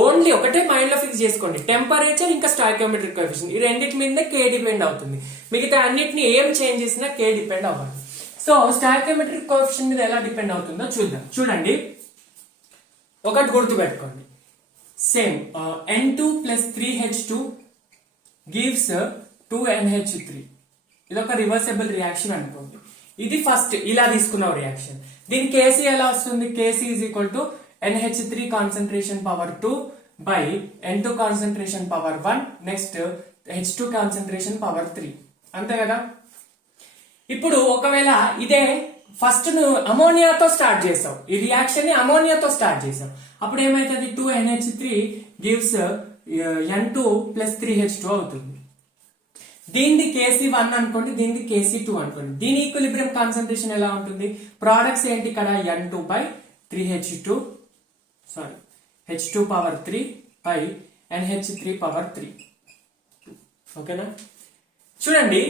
ఓన్లీ ఒకటే మైండ్ లో ఫిక్స్ చేసుకోండి, టెంపరేచర్ ఇంకా స్టాయికోమెట్రిక్ కోఎఫిషియంట్, ఈ రెండింటి మీదే కే డిపెండ్ అవుతుంది. మిగతా అన్నిటిని ఏం చేంజ్ చేసినా కే డిపెండ్ అవ్వాలి. సో స్టాయికోమెట్రిక్ కోఎఫిషియంట్ మీద ఎలా డిపెండ్ అవుతుందో చూద్దాం. చూడండి, ఒకటి గుర్తు పెట్టుకోండి, same N2 + 3H2 gives 2NH3. ఇది ఒక రివర్సిబుల్ రియాక్షన్ అనుకోండి. ఇది ఫస్ట్ ఇలా తీసుకున్న రియాక్షన్. దీని కేసీ ఎలా వస్తుంది? KC is equal to NH3 concentration power 2 by N2 concentration power 1, next H2 concentration power 3. అంతే కదా? ఇప్పుడు ఒకవేళ ఇదే ఫస్ట్ నువ్వు అమోనియాతో స్టార్ట్ చేసావు, ఈ రియాక్షన్ ని అమోనియాతో స్టార్ట్ చేసావు, అప్పుడు ఏమైతుంది? 2NH3 గివ్స్ N2 + 3H2 అవుతుంది. దీనిది KC1 అనుకోండి, దీనిది KC2 అనుకోండి. దీని ఈక్విలిబ్రియం కాన్సన్ట్రేషన్ ఎలా ఉంటుంది? ప్రోడక్ట్స్ ఏంటి ఇక్కడ? N2 by 3H2 H2 power 3 by NH3 power 3. ఓకేనా? చూడండి,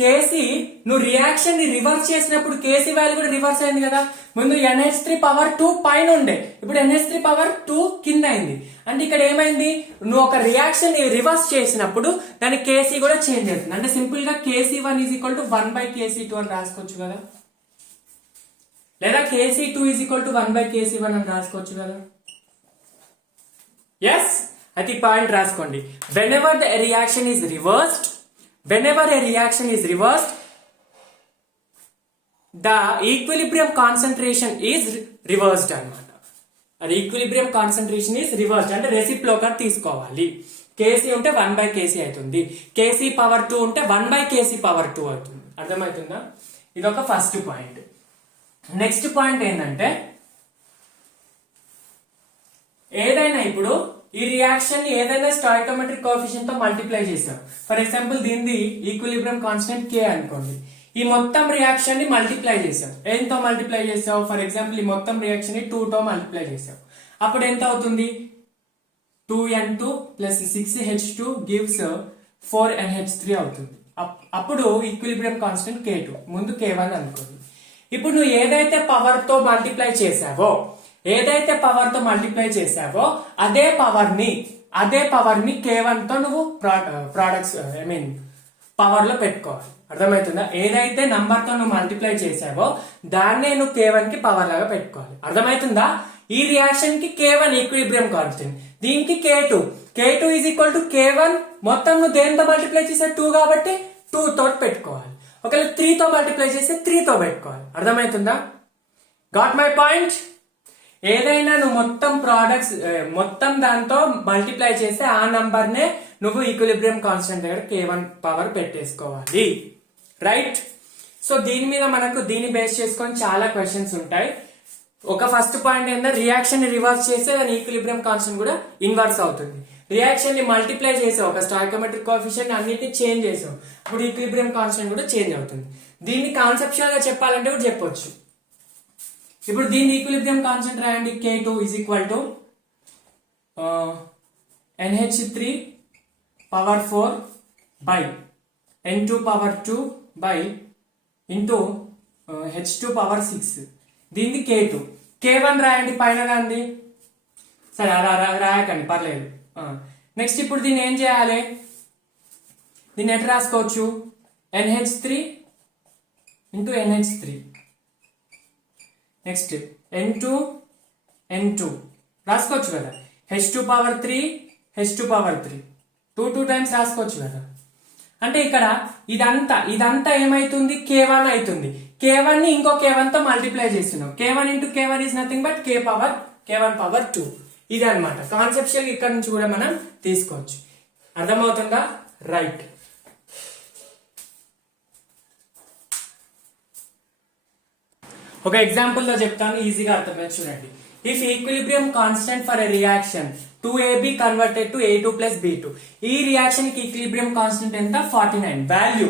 కేసీ నువ్వు రియాక్షన్ ని రివర్స్ చేసినప్పుడు కేసీ వాల్యూ కూడా రివర్స్ అయింది కదా. ముందు NH3 పవర్ 2 పైన ఉండే, ఇప్పుడు NH3 పవర్ 2 కింద అయింది. అంటే ఇక్కడ ఏమైంది? నువ్వు ఒక రియాక్షన్ ని రివర్స్ చేసినప్పుడు దాని కేసీ కూడా చేంజ్ అవుతుంది. అంటే సింపుల్ గా KC1 is equal to 1/KC2 అని రాసుకోవచ్చు కదా, లేదా KC2 is equal to 1/KC1 అని రాసుకోవచ్చు కదా. ఎస్, అది పాయింట్ రాసుకోండి. whenever a reaction is reversed, the equilibrium concentration is reversed అన్నమాట. అది ఈక్విలిబ్రియం కాన్సన్ట్రేషన్ ఈజ్ రివర్స్డ్ అంటే రెసిప్రోకల్ తీసుకోవాలి. కేసీ ఉంటే 1/KC అవుతుంది, కేసీ పవర్ 2 ఉంటే 1/KC పవర్ 2 అవుతుంది. అర్థమవుతుందా? ఇది ఒక ఫస్ట్ పాయింట్. నెక్స్ట్ పాయింట్ ఏంటంటే, ఏదైనా ఇప్పుడు ఈ రియాక్షన్ ని ఏదైనా స్టాయికోమెట్రిక్ కోఎఫిషియంట్ తో మల్టిప్లై చేసాం. ఫర్ ఎగ్జాంపుల్ దీనిది ఈక్విలిబ్రియం కాన్స్టెంట్ K అనుకోండి. ఈ మొత్తం రియాక్షన్ ని మల్టిప్లై చేసాం. ఎంతో మల్టిప్లై చేసావు? ఫర్ ఎగ్జాంపుల్ ఈ మొత్తం రియాక్షన్ ని 2 తో మల్టిప్లై చేసావు. అప్పుడు ఎంత అవుతుంది? 2N2 + 6H2 గివ్స్ 4NH3 అవుతుంది. అప్పుడు ఈక్విలిబ్రియం కాన్స్టెంట్ K2, ముందు K1 అనుకోండి. ఇప్పుడు నువ్వు ఏదైతే పవర్ తో మల్టిప్లై చేసావో అదే పవర్ ని K1 తో నువ్వు ప్రొడక్ట్స్ పవర్ లో పెట్టుకోవాలి. అర్థమవుతుందా? ఏదైతే నంబర్ తో నువ్వు మల్టిప్లై చేసావో దాన్నే నువ్వు K1 కి పవర్ లాగా పెట్టుకోవాలి. అర్థమవుతుందా? ఈ రియాక్షన్ కి K1 ఈక్విలిబ్రియం కాన్స్టెంట్, దీనికి K2 is equal to K1 మొత్తం నువ్వు దేనితో మల్టిప్లై చేసే 2 కాబట్టి 2 తోటి పెట్టుకోవాలి. ఒకవేళ 3 తో మల్టిప్లై చేస్తే 3 తో పెట్టుకోవాలి. అర్థమవుతుందా? Got my point? ఏదైనా నువ్వు మొత్తం ప్రోడక్ట్స్ మొత్తం దాంతో మల్టిప్లై చేస్తే ఆ నంబర్ నే నువ్వు ఈక్విలిబ్రియం కాన్స్టెంట్ దగ్గర K1 పవర్ పెట్టేసుకోవాలి. రైట్? సో దీని మీద మనకు దీన్ని బేస్ చేసుకొని చాలా క్వశ్చన్స్ ఉంటాయి. ఒక ఫస్ట్ పాయింట్ ఏంటంటే, రియాక్షన్ ని రివర్స్ చేస్తే దాని ఈక్విలిబ్రియం కాన్స్టెంట్ కూడా ఇన్వర్స్ అవుతుంది. రియాక్షన్ ని మల్టిప్లై చేసావు, ఒక స్టాయికోమెట్రిక్ కోఎఫిషియంట్ అన్నిటిని చేంజ్ చేసావు, ఇప్పుడు ఈక్విలిబ్రియం కాన్స్టెంట్ కూడా చేంజ్ అవుతుంది. దీన్ని కాన్సెప్చువల్ గా చెప్పాలంటే కూడా చెప్పొచ్చు. ఇప్పుడు దీని ఈక్విలిబ్రియం కాన్స్టెంట్ రాయండి. K2 is equal to NH3 power 4 by N2 power 2 by into H2 power 6. దీన్ని K2. K1 రాయండి పైన దాన్ని. సరే రాయకండి పర్లేదు. నెక్స్ట్ ఇప్పుడు దీన్ని ఏం చేయాలి? దీన్ని ఎట్లా రాసుకోవచ్చు? NH3 into NH3. Next N2 రాసుకోవచ్చు కదా. H2 power 3 2 టైమ్స్ రాసుకోవచ్చు కదా. అంటే ఇక్కడ ఇదంతా ఏమైతుంది? K1 అవుతుంది. K1 ని ఇంకో K1 తో మల్టిప్లై చేస్తున్నాం. K1 into K1 is nothing but K1 power 2. ఇది అనమాట కాన్సెప్చువల్. ఇక్కడ నుంచి కూడా మనం తీసుకోవచ్చు. అర్థమవుతుందా? రైట్. ఒక ఎగ్జాంపుల్ తో చెప్తాను, ఈజీగా అర్థమైంది చూడండి. If equilibrium constant for a reaction 2AB converted to A2 plus B2. ఈ రియాక్షన్ కి ఈక్విలిబ్రియం కాన్స్టెంట్ ఎంత? 49 వాల్యూ.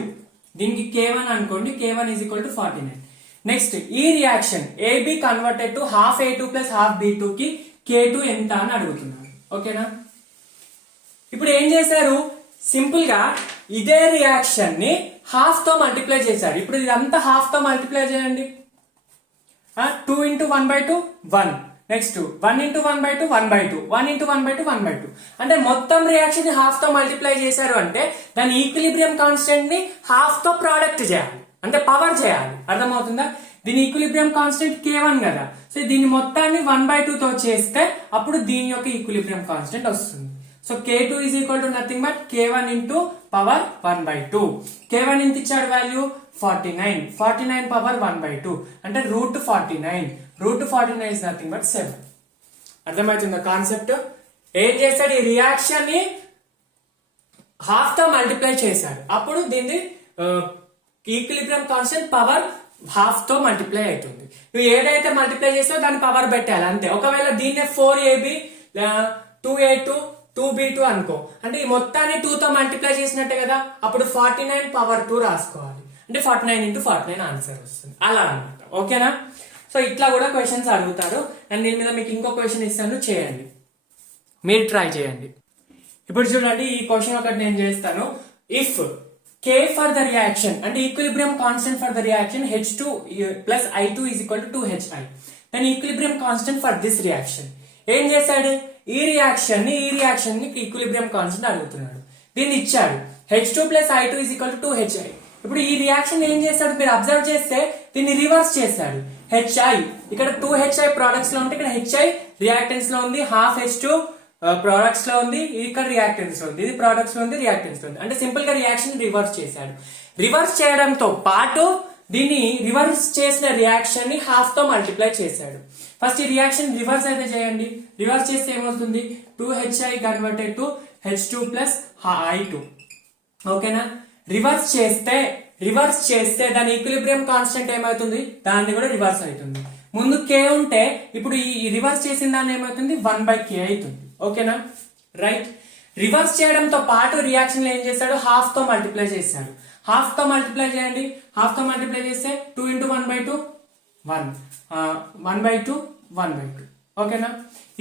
దీనికి K1 అనుకోండి. K1 is equal to 49. Next ఈ reaction AB converted to half A2 plus half B2 కి K2 ఎంత అని అడుగుతున్నాను. ఓకేనా? ఇప్పుడు ఏం చేశారు? సింపుల్ గా ఇదే రియాక్షన్ ని హాఫ్ తో మల్టిప్లై చేశారు. ఇప్పుడు ఇదంతా హాఫ్ తో మల్టిప్లై చేయండి. 2 into 1/2 1. Next 1 into 1/2 1/2. 1 into 1/2 1/2. అంటే మొత్తం రియాక్షన్ ని హాఫ్ తో మల్టిప్లై చేశారు అంటే దాని ఈక్విలిబ్రియం కాన్స్టెంట్ ని హాఫ్ తో ప్రోడక్ట్ చేయాలి, అంటే పవర్ చేయాలి. అర్థమవుతుందా? దీని ఈక్విలిబ్రియం కాన్స్టెంట్ K1 కదా. సో దీని మొత్తాన్ని 1/2 తో చేస్తే అప్పుడు దీని యొక్క ఈక్విలిబ్రియం కాన్స్టెంట్ వస్తుంది. So K2 is equal to nothing but K1 into power 1/2. K1 ఎంత ఇచ్చాడు వాల్యూ? 49 power 1/2 అంటే √49. √49 is nothing but 7. అర్థమవుతుందా కాన్సెప్ట్? ఏం చేస్తాడు? ఈ రియాక్షన్ ని హాఫ్ తో మల్టిప్లై చేశాడు. అప్పుడు దీన్ని ఈక్విలిబ్రియం కాన్స్టెంట్ పవర్ హాఫ్ తో మల్టిప్లై అవుతుంది. నువ్వు ఏదైతే మల్టిప్లై చేస్తావో దాన్ని పవర్ పెట్టాలి అంతే. ఒకవేళ దీన్నే 4AB 2A2 2B2 అనుకో, అంటే ఈ మొత్తాన్ని 2 తో మల్టిప్లై చేసినట్టే కదా. అప్పుడు 49 power 2 రాసుకోవాలి. అంటే 49 into 49 ఆన్సర్ వస్తుంది. అలా అనమాట. ఓకేనా? సో ఇట్లా కూడా క్వశ్చన్స్ అడుగుతారు. అండ్ దీని మీద మీకు ఇంకో క్వశ్చన్ ఇస్తాను, చేయండి, మీరు ట్రై చేయండి. ఇప్పుడు చూడండి, ఈ క్వశ్చన్ ఒకటి నేను చేస్తాను. If K for the reaction అంటే equilibrium constant for the reaction H2 plus I2 is equal to 2HI, then equilibrium constant for this reaction. ఏం చేశాడు? ఈ రియాక్షన్ ని ఈక్విలిబ్రియం కాన్స్టెంట్ అడుగుతున్నాడు. దీన్ని ఇచ్చాడు. H2 plus I2 is equal to 2HI. ఇప్పుడు ఈ రియాక్షన్ ఏం చేస్తాడు? మీరు అబ్జర్వ్ చేస్తే దీన్ని రివర్స్ చేశాడు. HI ఇక్కడ 2HI ప్రొడక్ట్స్ లో ఉంటే ఇక్కడ HI రియాక్టెన్స్ లో ఉంది, హాఫ్ H2 ప్రొడక్ట్స్ లో ఉంది, ఇక్కడ రియాక్టెన్స్ లో ఉంది, ఇది ప్రొడక్ట్స్ లో ఉంది, రియాక్టెన్స్ లో ఉంది. అంటే సింపుల్ గా రియాక్షన్ రివర్స్ చేశాడు. రివర్స్ చేయడంతో పాటు దీన్ని రివర్స్ చేసిన రియాక్షన్ ని హాఫ్ తో మల్టిప్లై చేశాడు. ఫస్ట్ ఈ రియాక్షన్ రివర్స్ అయితే చేయండి. రివర్స్ చేస్తే ఏమవుతుంది? 2HI converted to H2 plus I2. ఓకేనా? రివర్స్ చేస్తే దాని ఈక్విలిబ్రియం కాన్స్టెంట్ ఏమవుతుంది? దాన్ని కూడా రివర్స్ అవుతుంది. ముందు K ఉంటే ఇప్పుడు ఈ రివర్స్ చేసిన దాన్ని ఏమవుతుంది? 1/K అవుతుంది. ఓకేనా? రైట్. రివర్స్ చేయడంతో పాటు రియాక్షన్ ఏం చేశాడు? హాఫ్ తో మల్టిప్లై చేశాడు. హాఫ్ తో మల్టిప్లై చేయండి. హాఫ్ తో మల్టిప్లై చేస్తే 2 into 1/2 1 1/2 1/2. ఓకేనా?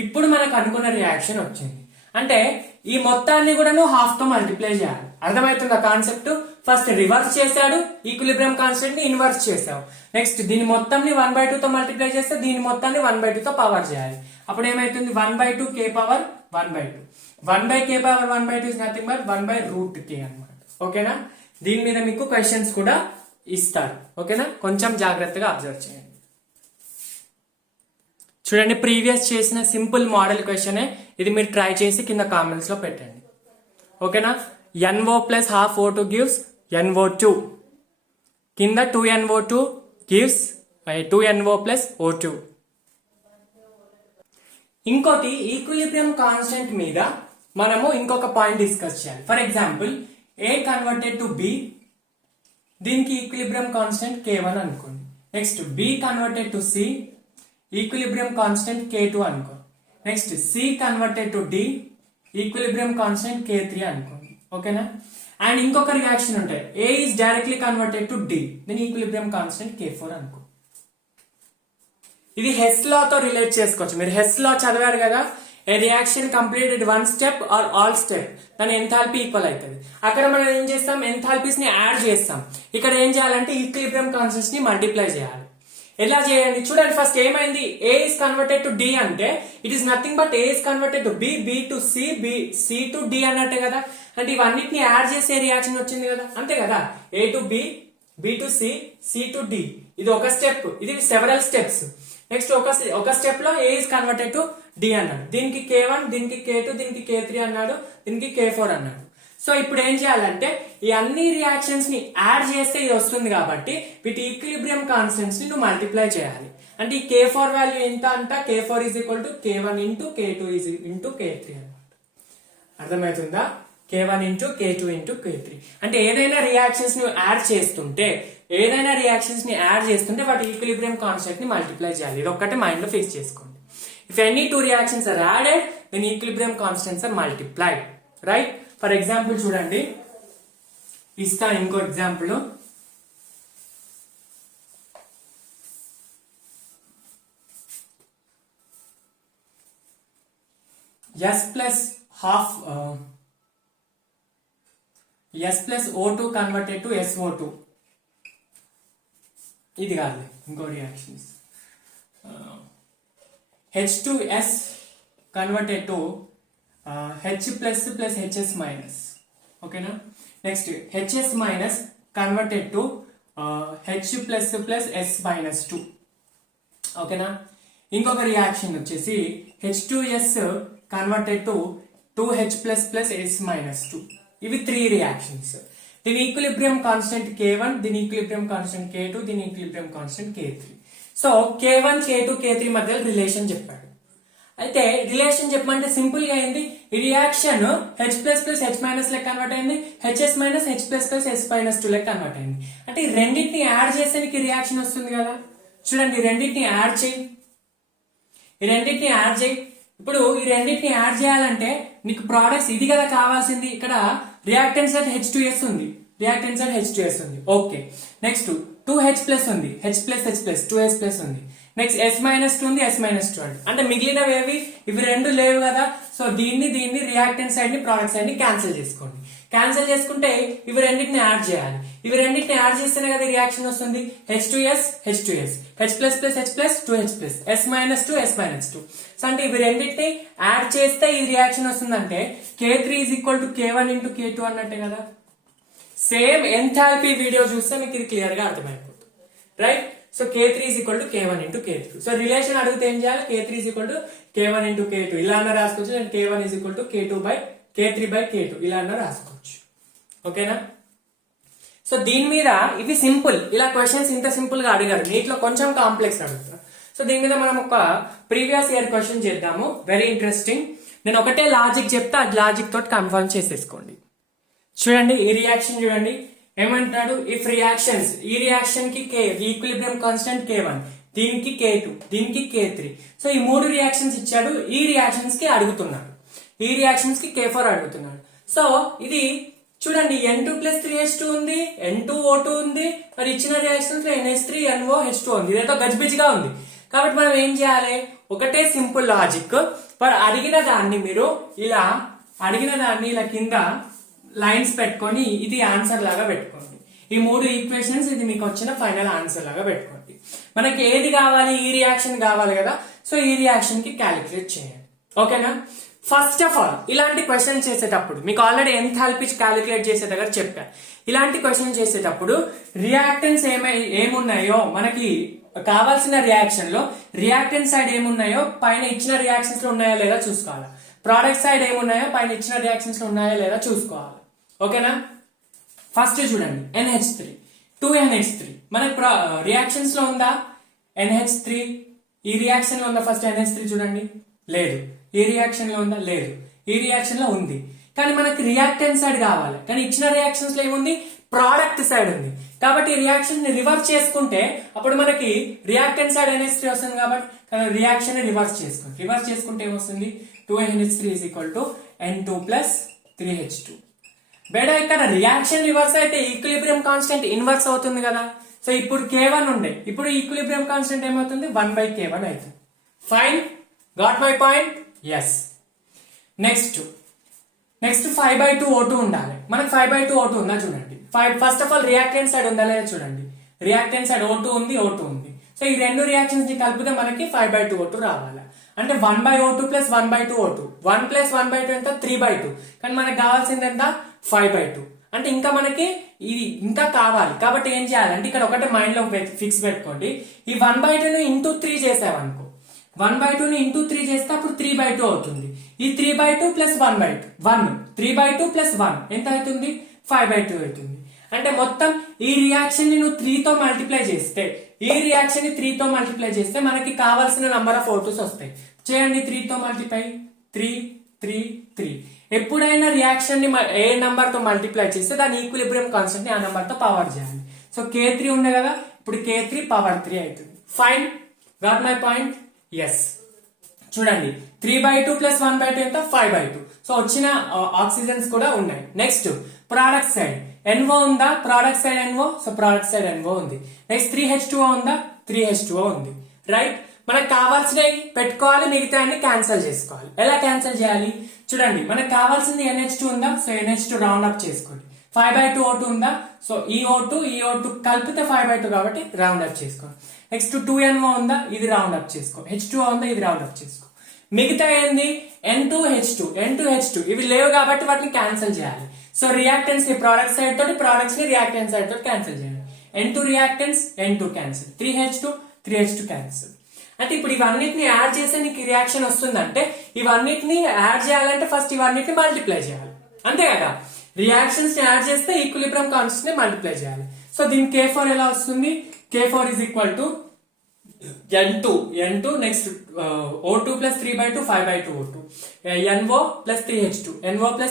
ఇప్పుడు మనకు అనుకున్న రియాక్షన్ వచ్చింది. అంటే ఈ మొత్తాన్ని కూడా నువ్వు హాఫ్ తో మల్టిప్లై చేయాలి. అర్థమవుతుందా కాన్సెప్ట్? ఫస్ట్ రివర్స్ చేశాడు, ఈక్విలిబ్రియం కాన్స్టెంట్ ని ఇన్వర్స్ చేసావు. నెక్స్ట్ దీని మొత్తాన్ని 1/2 తో మల్టిప్లై చేస్తే దీని మొత్తాన్ని 1/2 తో పవర్ చేయాలి. అప్పుడు ఏమైతుంది? 1/2 K power 1/2. 1/K power 1/2 is nothing but 1/√K అన్నమాట. ఓకేనా? దీని మీద మీకు క్వశ్చన్స్ కూడా ఇస్తారు. ఓకేనా? కొంచెం జాగ్రత్తగా అబ్జర్వ్ చేయండి. చూడండి, ప్రీవియస్ చేసిన సింపుల్ మోడల్ క్వశ్చన్ ఇది. మీరు ట్రై చేసి కింద కామెంట్స్ లో పెట్టండి. ఓకేనా? NO plus half O2 gives NO2. కింద 2NO2 gives 2NO plus O2. ఇంకోటి ఈక్విలిబ్రియం కాన్స్టెంట్ మీద మనము ఇంకొక పాయింట్ డిస్కస్ చేయాలి. For example A converted to B, దీనికి ఈక్విలిబ్రియం కాన్స్టెంట్ K1 అనుకోండి. Next B converted to C, equilibrium constant K2 అనుకో. Next C converted to D, equilibrium constant K3 అనుకోండి. ఓకేనా? అండ్ ఇంకొక రియాక్షన్ ఉంటాయి. A is directly converted to D, then equilibrium constant K4 అనుకో. ఇది Hess law తో relate చేసుకోవచ్చు. మీరు హెస్ లా చదివారు కదా. ఏ reaction completed one step or all step, దాని ఎంథాల్పీ ఈక్వల్ అవుతుంది. అక్కడ మనం ఏం చేస్తాం? ఎంథాల్పీస్ ని యాడ్ చేస్తాం. ఇక్కడ ఏం చేయాలంటే ఈక్విలిబ్రియం కాన్స్టెంట్స్ ని మల్టిప్లై చేయాలి. ఎలా చేయండి చూడండి. ఫస్ట్ ఏమైంది, A is converted to D అంటే it is nothing but A is converted to B, B to C, C to D అన్నట్టే కదా. అంటే ఇవన్నిటిని యాడ్ చేసే రియాక్షన్ వచ్చింది కదా, అంతే కదా. A to B, B to C, C to D. ఇది ఒక స్టెప్, ఇది సెవెరల్ స్టెప్స్. నెక్స్ట్ ఒక స్టెప్ లో A is converted to D అన్నాడు, దీనికి K1, దీనికి K2, దీనికి K3 అన్నాడు, దీనికి K4 అన్నాడు. సో ఇప్పుడు ఏం చేయాలంటే ఈ అన్ని రియాక్షన్స్ ని యాడ్ చేస్తే ఇది వస్తుంది కాబట్టి వీటి ఈక్విలిబ్రియం కాన్స్టెంట్స్ ని నువ్వు మల్టిప్లై చేయాలి. అంటే ఈ K4 వాల్యూ ఎంత అంట, K4 is equal to K1 into K2 into K3 అనమాట. అర్థమవుతుందా? K1 into K2 into K3 అంటే ఏదైనా రియాక్షన్స్ ని యాడ్ చేస్తుంటే వాటి ఈక్విలిబ్రియం కాన్స్టెంట్ ని మల్టిప్లై చేయాలి. ఇది ఒక్కటే మైండ్ లో ఫిక్స్ చేసుకోండి. If any two reactions are added then equilibrium constants are multiplied, right? For example చూడండి, ఇస్తా ఇంకో example. S plus O2 converted to SO2. ఇది కాదు, ఇంకో reactions. H2S converted to H plus plus HS minus. ఓకేనా? నెక్స్ట్ HS minus converted to H plus plus S minus 2. ఓకేనా? ఇంకొక రియాక్షన్ వచ్చేసి H2S converted to 2H plus plus S minus 2. ఇవి 3 reactions. దీని ఈక్విలిబ్రియం కాన్స్టెంట్ K1, దీని equilibrium constant K2, దీని equilibrium constant K3. So K1, K2, K3 మధ్య relation చెప్పాడు. అయితే రిలేషన్ చెప్పమంటే సింపుల్ గా అయింది. ఈ reaction H plus plus H minus లెక్క కన్వర్ట్ అయింది, HS minus H plus plus S minus 2 లెక్క కన్వర్ట్ అయింది. అంటే ఈ రెండింటిని యాడ్ చేస్తే నీకు రియాక్షన్ వస్తుంది కదా. చూడండి, ఈ రెండింటిని యాడ్ చేయి. ఇప్పుడు ఈ రెండింటిని యాడ్ చేయాలంటే నీకు ప్రోడక్ట్స్ ఇది కదా కావాల్సింది. ఇక్కడ రియాక్టెన్స్ సైడ్ H2S ఉంది, ఓకే. నెక్స్ట్ 2H ప్లస్ ఉంది, H ప్లస్ 2S ప్లస్ ఉంది. నెక్స్ట్ S మైనస్ 2 ఉంది, S మైనస్ 2 అంటే మిగిలినవి ఏవి, ఇవి రెండు లేవు కదా. సో దీన్ని రియాక్టెన్స్ సైడ్ ని ప్రోడక్ట్ సైడ్ ని క్యాన్సిల్ చేసుకోండి. క్యాన్సిల్ చేసుకుంటే ఇవి రెండింటిని యాడ్ చేయాలి. ఇవి రెండింటిని యాడ్ చేస్తేనే కదా రియాక్షన్ వస్తుంది. H2S, H plus plus 2H plus S minus 2, S minus 2. So అంటే ఇవి రెండింటిని యాడ్ చేస్తే ఈ రియాక్షన్ వస్తుందంటే K3 is equal to K1 into K2 అన్నట్టే కదా. సేమ్ ఎంథాల్పీ వీడియో చూస్తే మీకు ఇది క్లియర్ గా అర్థమైపోతుంది, right? So K3 is equal to K1 into K2. So relation అడిగితే ఏం చేయాలి, K3 is equal to K1 into K2 ఇలా అన్న రాసుకోవచ్చు, నేను K1 is equal to K3 by K2 ఇలా అన్న రాసుకోవచ్చు. ఓకేనా? సో దీని మీద ఇవి సింపుల్, ఇలా క్వశ్చన్స్ ఇంత సింపుల్ గా అడిగారు, నీటిలో కొంచెం కాంప్లెక్స్ అడుగుతారు. సో దీని మీద మనం ఒక ప్రీవియస్ ఇయర్ క్వశ్చన్ చేద్దాము, వెరీ ఇంట్రెస్టింగ్. నేను ఒకటే లాజిక్ చెప్తే ఆ లాజిక్ తోటి కన్ఫర్మ్ చేసేసుకోండి. చూడండి ఈ రియాక్షన్ చూడండి ఏమంటాడు, ఇఫ్ రియాక్షన్స్, ఈ రియాక్షన్ కి ఈక్విలిబ్రియం కాన్స్టెంట్ K1, దీనికి K2, దీనికి K3. సో ఈ 3 రియాక్షన్స్ ఇచ్చాడు, ఈ రియాక్షన్స్ కి అడుగుతున్నాడు, ఈ రియాక్షన్స్ కి K4 అడుగుతున్నాడు. సో ఇది చూడండి N2 ప్లస్ 3H2 ఉంది, N2O2 ఉంది, మరి ఇచ్చిన రియాక్షన్స్ లో NH3 NOH2 ఉంది. ఇదేదో గజిబిజిగా ఉంది కాబట్టి మనం ఏం చేయాలి, ఒకటే సింపుల్ లాజిక్. అడిగిన దాన్ని ఇలా కింద లైన్స్ పెట్టుకొని ఇది ఆన్సర్ లాగా పెట్టుకోండి. ఈ 3 ఈక్వేషన్స్ ఇది మీకు వచ్చిన ఫైనల్ ఆన్సర్ లాగా పెట్టుకోండి. మనకి ఏది కావాలి, ఈ రియాక్షన్ కావాలి కదా. సో ఈ రియాక్షన్ కి క్యాలిక్యులేట్ చేయండి, ఓకేనా? ఫస్ట్ ఆఫ్ ఆల్ ఇలాంటి క్వశ్చన్ చేసేటప్పుడు మీకు ఆల్రెడీ ఎంథాల్పీ క్యాలిక్యులేట్ చేసే దగ్గర చెప్పాను. ఇలాంటి క్వశ్చన్ చేసేటప్పుడు రియాక్టెన్స్ ఏమున్నాయో మనకి కావాల్సిన రియాక్షన్ లో రియాక్టెన్స్ సైడ్ ఏమున్నాయో పైన ఇచ్చిన రియాక్షన్స్ లో ఉన్నాయో లేదా చూసుకోవాలి. ప్రోడక్ట్ సైడ్ ఏమున్నాయో పైన ఇచ్చిన రియాక్షన్స్ లో ఉన్నాయో లేదా చూసుకోవాలి, ఓకేనా? ఫస్ట్ చూడండి NH3, 2NH3 మనకి రియాక్షన్స్ లో ఉందా? NH3 ఈ రియాక్షన్ లో ఉందా? ఫస్ట్ NH3 చూడండి, లేదు. ఈ రియాక్షన్ లో ఉందా? లేదు. ఈ రియాక్షన్ లో ఉంది, కానీ మనకి రియాక్టెన్స్ సైడ్ కావాలి, కానీ ఇచ్చిన రియాక్షన్స్ లో ఏముంది? ప్రోడక్ట్ సైడ్ ఉంది. కాబట్టి రియాక్షన్ ని రివర్స్ చేసుకుంటే అప్పుడు మనకి రియాక్టెన్స్ సైడ్ NH3 వస్తుంది కాబట్టి రియాక్షన్ ని రివర్స్ చేసుకుంటే ఏమొస్తుంది? 2NH3 is equal to N2 plus 3H2. బేటా ఇక్కడ రియాక్షన్ రివర్స్ అయితే ఈక్విలిబ్రియం కాన్స్టెంట్ ఇన్వర్స్ అవుతుంది కదా. సో ఇప్పుడు K1 ఉండే, ఇప్పుడు ఈక్విలిబ్రియం కాన్స్టెంట్ ఏమవుతుంది? 1/K1 అవుతుంది. Fine, got my point? Yes. నెక్స్ట్ 5/2 O2 ఉండాలి. మనకి 5/2 O2 ఉందా? చూడండి. First of all reactants side ఉందా లేదా చూడండి. రియాక్టెన్స్ సైడ్ O2 ఉంది. సో ఈ రెండు రియాక్షన్స్ ని కలిపితే మనకి 5/2O2 రావాలి. అంటే 1/O2 ప్లస్ 1/2O2, 1 ప్లస్ 1/2 ఎంత 3/2, కానీ మనకు కావాల్సింది ఎంత 5/2. అంటే ఇంకా మనకి ఇది ఇంకా కావాలి కాబట్టి ఏం చేయాలంటే ఇక్కడ ఒకటే మైండ్ లో ఫిక్స్ పెట్టుకోండి. ఈ 1/2 ఇంటూ 3 చేసావనుకో, 1/2 ఇంటూ 3 చేస్తే అప్పుడు 3/2 అవుతుంది. ఈ 3/2 ప్లస్ 1/1, 3/2 ప్లస్ 1 ఎంత అవుతుంది 5/2 అవుతుంది. అంటే మొత్తం ఈ రియాక్షన్ ని నువ్వు 3 తో మల్టిప్లై చేస్తే, ఈ రియాక్షన్ ని 3 తో మల్టిప్లై చేస్తే మనకి కావాల్సిన నంబర్ ఆఫ్ O2s వస్తాయి. చేయండి 3 తో మల్టిప్లై, 3 3 3. ఎప్పుడైనా రియాక్షన్ ని ఏ నంబర్ తో మల్టిప్లై చేస్తే దాని ఈక్విలిబ్రియం కాన్స్టెంట్ ని ఆ నంబర్ తో పవర్ చేయాలి. సో K3 ఉండే కదా, ఇప్పుడు K3 పవర్ 3 అవుతుంది. Fine, got my point? Yes. చూడండి 3/2 ప్లస్ 1/2 ఎంత 5/2. సో వచ్చిన ఆక్సిజన్స్ కూడా ఉన్నాయి. నెక్స్ట్ ప్రోడక్ట్ సైడ్ NO ఉందా, product side NO, so product side NO ఉంది. నెక్స్ట్ 3H2O ఉందా, 3H2O ఉంది. రైట్, మనకు కావాల్సినవి పెట్టుకోవాలి, మిగతా అన్ని క్యాన్సిల్ చేసుకోవాలి. ఎలా క్యాన్సిల్ చేయాలి చూడండి, మనకు కావాల్సింది NH2 ఉందా, సో NH2 రౌండ్ అప్ చేసుకోండి. 5/2O2 ఉందా, సో ఈ O2 కలిపితే 5/2 కాబట్టి రౌండ్ అప్ చేసుకోండి. నెక్స్ట్ 2NO ఉందా, ఇది రౌండ్ అప్ చేసుకో. H2O ఉందా, ఇది రౌండ్ అప్ చేసుకో. మిగతా ఏంది N2H2 ఇవి లేవు కాబట్టి వాటిని క్యాన్సిల్ చేయాలి. సో రియాక్టెన్స్ ని ప్రోడక్ట్ సైడ్ తోటి, ప్రొడక్ట్స్ ని రియాక్టెన్స్ సైడ్ తోటి క్యాన్సిల్ చేయాలి. N2 reactance, N2 cancel, 3H2 cancel. అంటే ఇప్పుడు ఇవన్నిటిని యాడ్ చేస్తే నీకు రియాక్షన్ వస్తుందంటే ఇవన్నిటిని యాడ్ చేయాలంటే ఫస్ట్ ఇవన్నిటిని మల్టిప్లై చేయాలి, అంతే కదా. రియాక్షన్స్ ని యాడ్ చేస్తే ఈక్విలిబ్రియం కాన్స్టెంట్ ని మల్టిప్లై చేయాలి. సో దీని K4 ఎలా వస్తుంది, K4 is equal to N2 next O2 plus 3/2 5/2O2, NO plus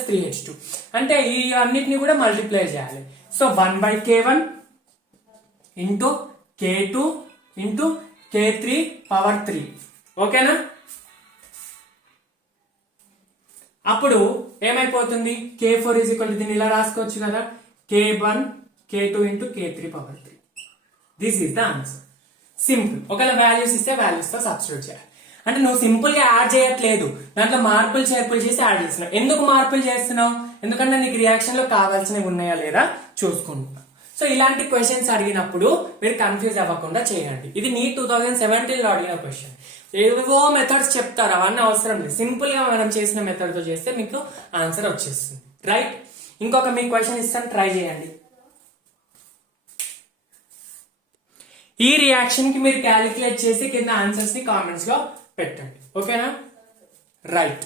3H2 అంటే ఈ అన్నిటిని కూడా మల్టిప్లై చేయాలి. So 1/K1 into K2 into K3 power 3, ఓకేనా. అప్పుడు ఏమైపోతుంది, K4 is equal to దీన్ని ఇలా రాసుకోవచ్చు కదా, K1 K2 into K3 power 3. This is the answer. Simple. ఒకవేళ వాల్యూస్ ఇస్తే వాల్యూస్ తో సబ్స్టిట్యూట్ చేయాలి. అంటే నువ్వు సింపుల్ గా యాడ్ చేయట్లేదు, దాంట్లో మార్పులు చేర్పులు చేసి యాడ్ చేస్తున్నావు. ఎందుకు మార్పులు చేస్తున్నావు, ఎందుకంటే నీకు రియాక్షన్ లో కావాల్సినవి ఉన్నాయా లేదా చూసుకుంటున్నావు. సో ఇలాంటి క్వశ్చన్స్ అడిగినప్పుడు మీరు కన్ఫ్యూజ్ అవ్వకుండా చేయండి. ఇది నీ 2017 లో అడిగిన క్వశ్చన్. ఏవో మెథడ్స్ చెప్తారు, అవన్నీ అవసరం లేదు. సింపుల్ గా మనం చేసిన మెథడ్ తో చేస్తే మీకు ఆన్సర్ వచ్చేస్తుంది. రైట్, ఇంకొక మీ క్వశ్చన్ ఇస్తాను, ట్రై చేయండి. ఈ రియాక్షన్ కి మీరు క్యాలిక్యులేట్ చేసి కింద ఆన్సర్స్ ని కామెంట్స్ లో పెట్టండి, ఓకేనా. రైట్.